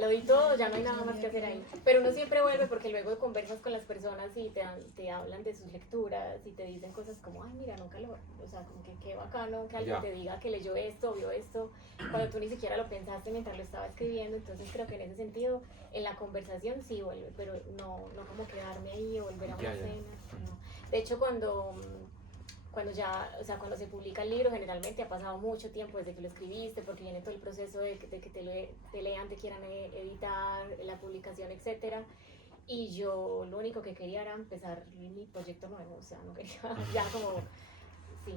Lo di todo, ya no hay nada más que hacer ahí. Pero uno siempre vuelve porque luego conversas con las personas y te hablan de sus lecturas y te dicen cosas como, ay, mira, nunca lo... O sea, como que qué bacano que alguien te diga que leyó esto, vio esto, cuando tú ni siquiera lo pensaste mientras lo estaba escribiendo. Entonces creo que en ese sentido, en la conversación sí vuelve, pero no como quedarme ahí o volver a una escena. No. De hecho, cuando ya, o sea, cuando se publica el libro, generalmente ha pasado mucho tiempo desde que lo escribiste, porque viene todo el proceso de que te lean, te quieran editar, la publicación, etcétera. Y yo lo único que quería era empezar mi proyecto nuevo, o sea, no quería ya como, sí.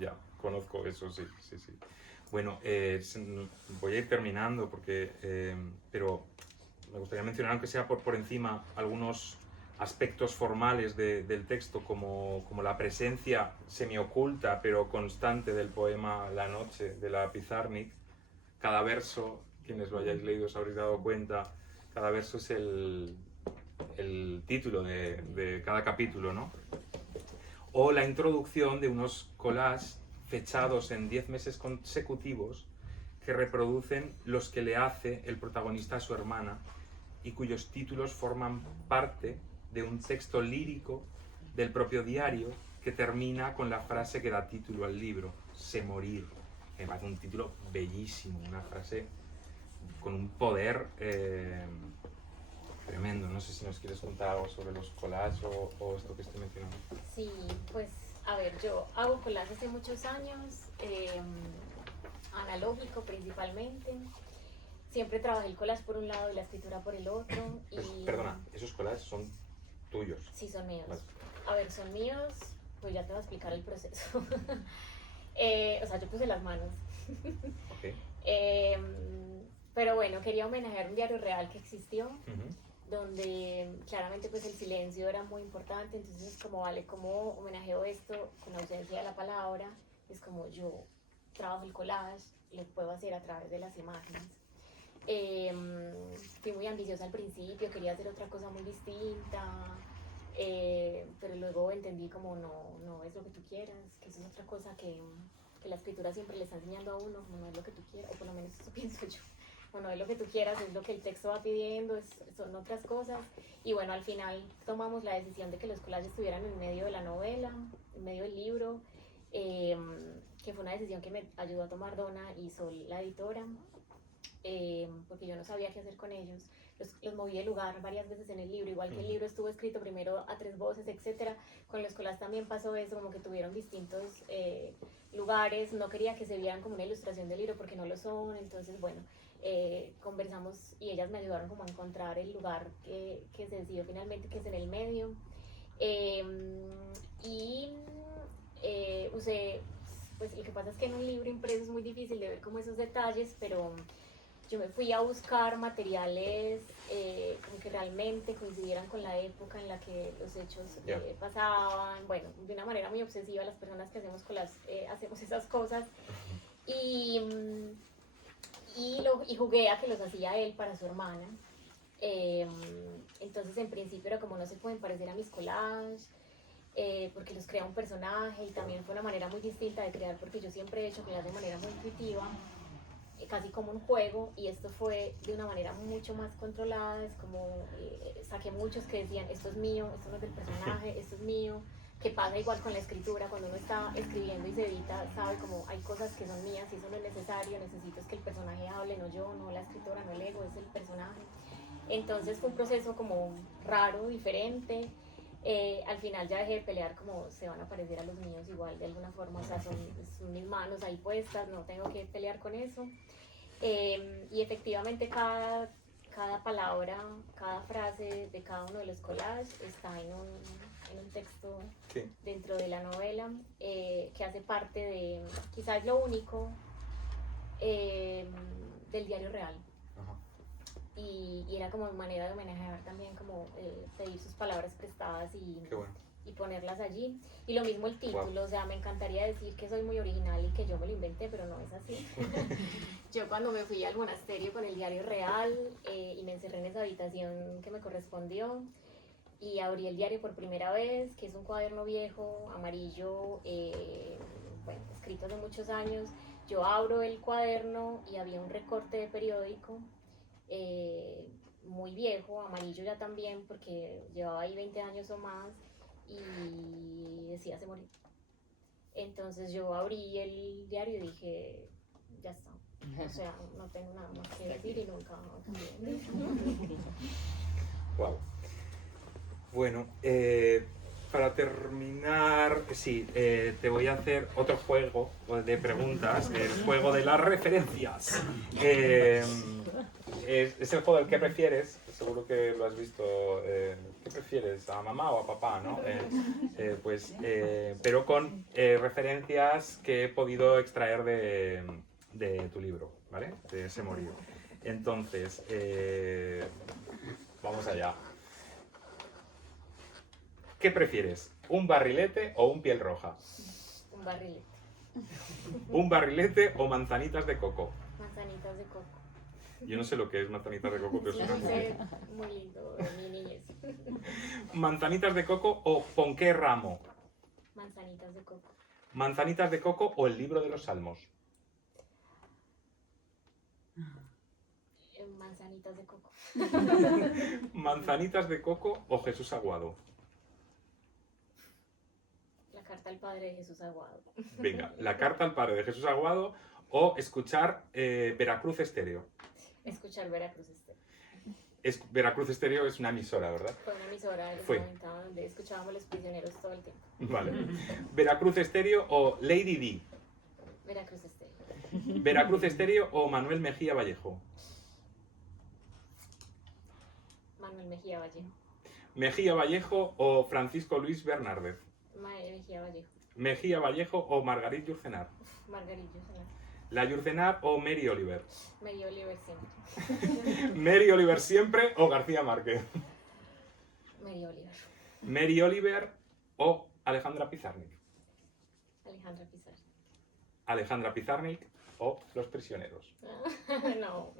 Ya, conozco eso, sí. Bueno, voy a ir terminando porque, pero me gustaría mencionar, aunque sea por encima, algunos aspectos formales del texto, como la presencia semioculta pero constante del poema La noche de la Pizarnik. Cada verso, quienes lo hayáis leído os habréis dado cuenta, cada verso es el título de cada capítulo, ¿no? O la introducción de unos collages fechados en 10 meses consecutivos que reproducen los que le hace el protagonista a su hermana y cuyos títulos forman parte de un texto lírico del propio diario que termina con la frase que da título al libro, sé morir. Me parece un título bellísimo, una frase con un poder tremendo. No sé si nos quieres contar algo sobre los collages o esto que estoy mencionando. Sí, pues A ver, yo hago collage hace muchos años, analógico principalmente. Siempre trabajé el collage por un lado y la escritura por el otro. Y Perdona, esos collages son tuyos. sí, son míos. Vale. A ver, son míos, pues ya te voy a explicar el proceso. O sea, yo puse las manos. Ok. Pero bueno, quería homenajear un diario real que existió, Ujú. donde claramente pues el silencio era muy importante, entonces como vale, ¿cómo homenajeo esto con ausencia de la palabra? Es como yo trabajo el collage, lo puedo hacer a través de las imágenes. Fui muy ambiciosa al principio, quería hacer otra cosa muy distinta, pero luego entendí como no es lo que tú quieras, que eso es otra cosa que la escritura siempre le está enseñando a uno, no es lo que tú quieras, o por lo menos eso pienso yo. Bueno, es lo que tú quieras, es lo que el texto va pidiendo, son otras cosas. Y bueno, al final tomamos la decisión de que los collages estuvieran en medio de la novela, en medio del libro, que fue una decisión que me ayudó a tomar Donna y Sol, la editora, porque yo no sabía qué hacer con ellos. Los moví de lugar varias veces en el libro, igual que el libro estuvo escrito primero a 3 voces, etc. Con los collages también pasó eso, como que tuvieron distintos lugares. No quería que se vieran como una ilustración del libro porque no lo son, entonces bueno, conversamos y ellas me ayudaron como a encontrar el lugar que se decidió finalmente, que es en el medio. Y usé, pues lo que pasa es que en un libro impreso es muy difícil de ver como esos detalles, pero yo me fui a buscar materiales como que realmente coincidieran con la época en la que los hechos pasaban. Bueno, de una manera muy obsesiva, las personas que hacemos hacemos esas cosas. Y jugué a que los hacía él para su hermana. Entonces en principio era como no se pueden parecer a mis collages, porque los crea un personaje, y también fue una manera muy distinta de crear, porque yo siempre he hecho collages de manera muy intuitiva, casi como un juego, y esto fue de una manera mucho más controlada. Es como saqué muchos que decían esto es mío, esto no es del personaje, esto es mío, que pasa igual con la escritura. Cuando uno está escribiendo y se edita, sabe como hay cosas que son mías y eso no es necesario, necesito es que el personaje hable, no yo, no la escritora, no el ego, es el personaje. Entonces fue un proceso como raro, diferente. Al final ya dejé de pelear como se van a parecer a los míos igual de alguna forma, o sea, son mis manos ahí puestas, no tengo que pelear con eso. Y efectivamente cada palabra, cada frase de cada uno de los collages está en un texto dentro de la novela, que hace parte de, quizás lo único, del diario real. Y era como manera de homenajear también, como pedir sus palabras prestadas y ponerlas allí. Y lo mismo el título, o sea, me encantaría decir que soy muy original y que yo me lo inventé, pero no es así. Yo cuando me fui al monasterio con el diario real y me encerré en esa habitación que me correspondió y abrí el diario por primera vez, que es un cuaderno viejo, amarillo, bueno, escrito hace muchos años. Yo abro el cuaderno y había un recorte de periódico muy viejo, amarillo ya también, porque llevaba ahí 20 años o más, y decía se murió. Entonces yo abrí el diario y dije, ya está, o sea, no tengo nada más que decir y nunca cambié. Wow. Bueno, para terminar, sí, te voy a hacer otro juego de preguntas, el juego de las referencias. Es el juego del que prefieres, seguro que lo has visto. ¿Qué prefieres? ¿A mamá o a papá? ¿No? Pero con referencias que he podido extraer de tu libro, ¿vale? De ese morío. Entonces, vamos allá. ¿Qué prefieres? ¿Un barrilete o un piel roja? Un barrilete. ¿Un barrilete o manzanitas de coco? Manzanitas de coco. Yo no sé lo que es manzanitas de coco, pero suena muy bien. Muy lindo de mi niñez. ¿Manzanitas de coco o ponqué ramo? Manzanitas de coco. ¿Manzanitas de coco o el libro de los salmos? Manzanitas de coco. ¿Manzanitas de coco o Jesús Aguado? La carta al Padre de Jesús Aguado. Venga, la carta al Padre de Jesús Aguado o escuchar Veracruz Estéreo. Escuchar Veracruz Estéreo. Veracruz Estéreo es una emisora, ¿verdad? Fue una emisora de los Fue. 90 donde escuchábamos Los Prisioneros todo el tiempo. Vale. ¿Veracruz Estéreo o Lady Di? Veracruz Estéreo. ¿Veracruz Estéreo o Manuel Mejía Vallejo? Manuel Mejía Vallejo. ¿Mejía Vallejo o Francisco Luis Bernárdez? Mejía Vallejo. ¿Mejía Vallejo o Margarit Yurcenar? Margarillo. ¿La Yurcenar o Mary Oliver? Mary Oliver siempre. ¿Mary Oliver siempre o García Márquez? Mary Oliver. ¿Mary Oliver o Alejandra Pizarnik? Alejandra Pizarro. ¿Alejandra Pizarnik o Los Prisioneros? No.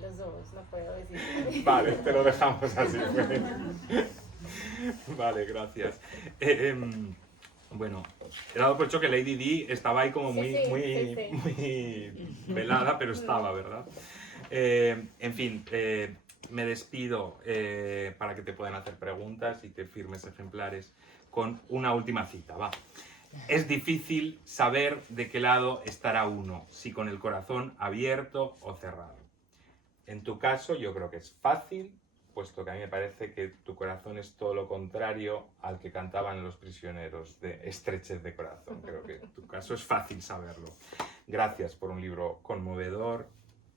Los dos, no puedo decir. Vale, te lo dejamos así. Vale, gracias. Bueno, he dado por hecho que Lady Di estaba ahí como muy, Sí. muy velada, pero estaba, ¿verdad? En fin, me despido para que te puedan hacer preguntas y que firmes ejemplares con una última cita, va. Es difícil saber de qué lado estará uno, si con el corazón abierto o cerrado. En tu caso, yo creo que es fácil, puesto que a mí me parece que tu corazón es todo lo contrario al que cantaban Los Prisioneros, de estrechez de corazón. Creo que en tu caso es fácil saberlo. Gracias por un libro conmovedor,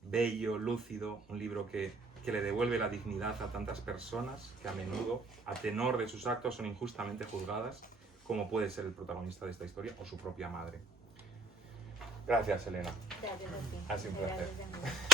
bello, lúcido, un libro que le devuelve la dignidad a tantas personas que a menudo, a tenor de sus actos, son injustamente juzgadas, como puede ser el protagonista de esta historia o su propia madre. Gracias, Elena. Gracias a ti. Ha sido un placer. Gracias a mí.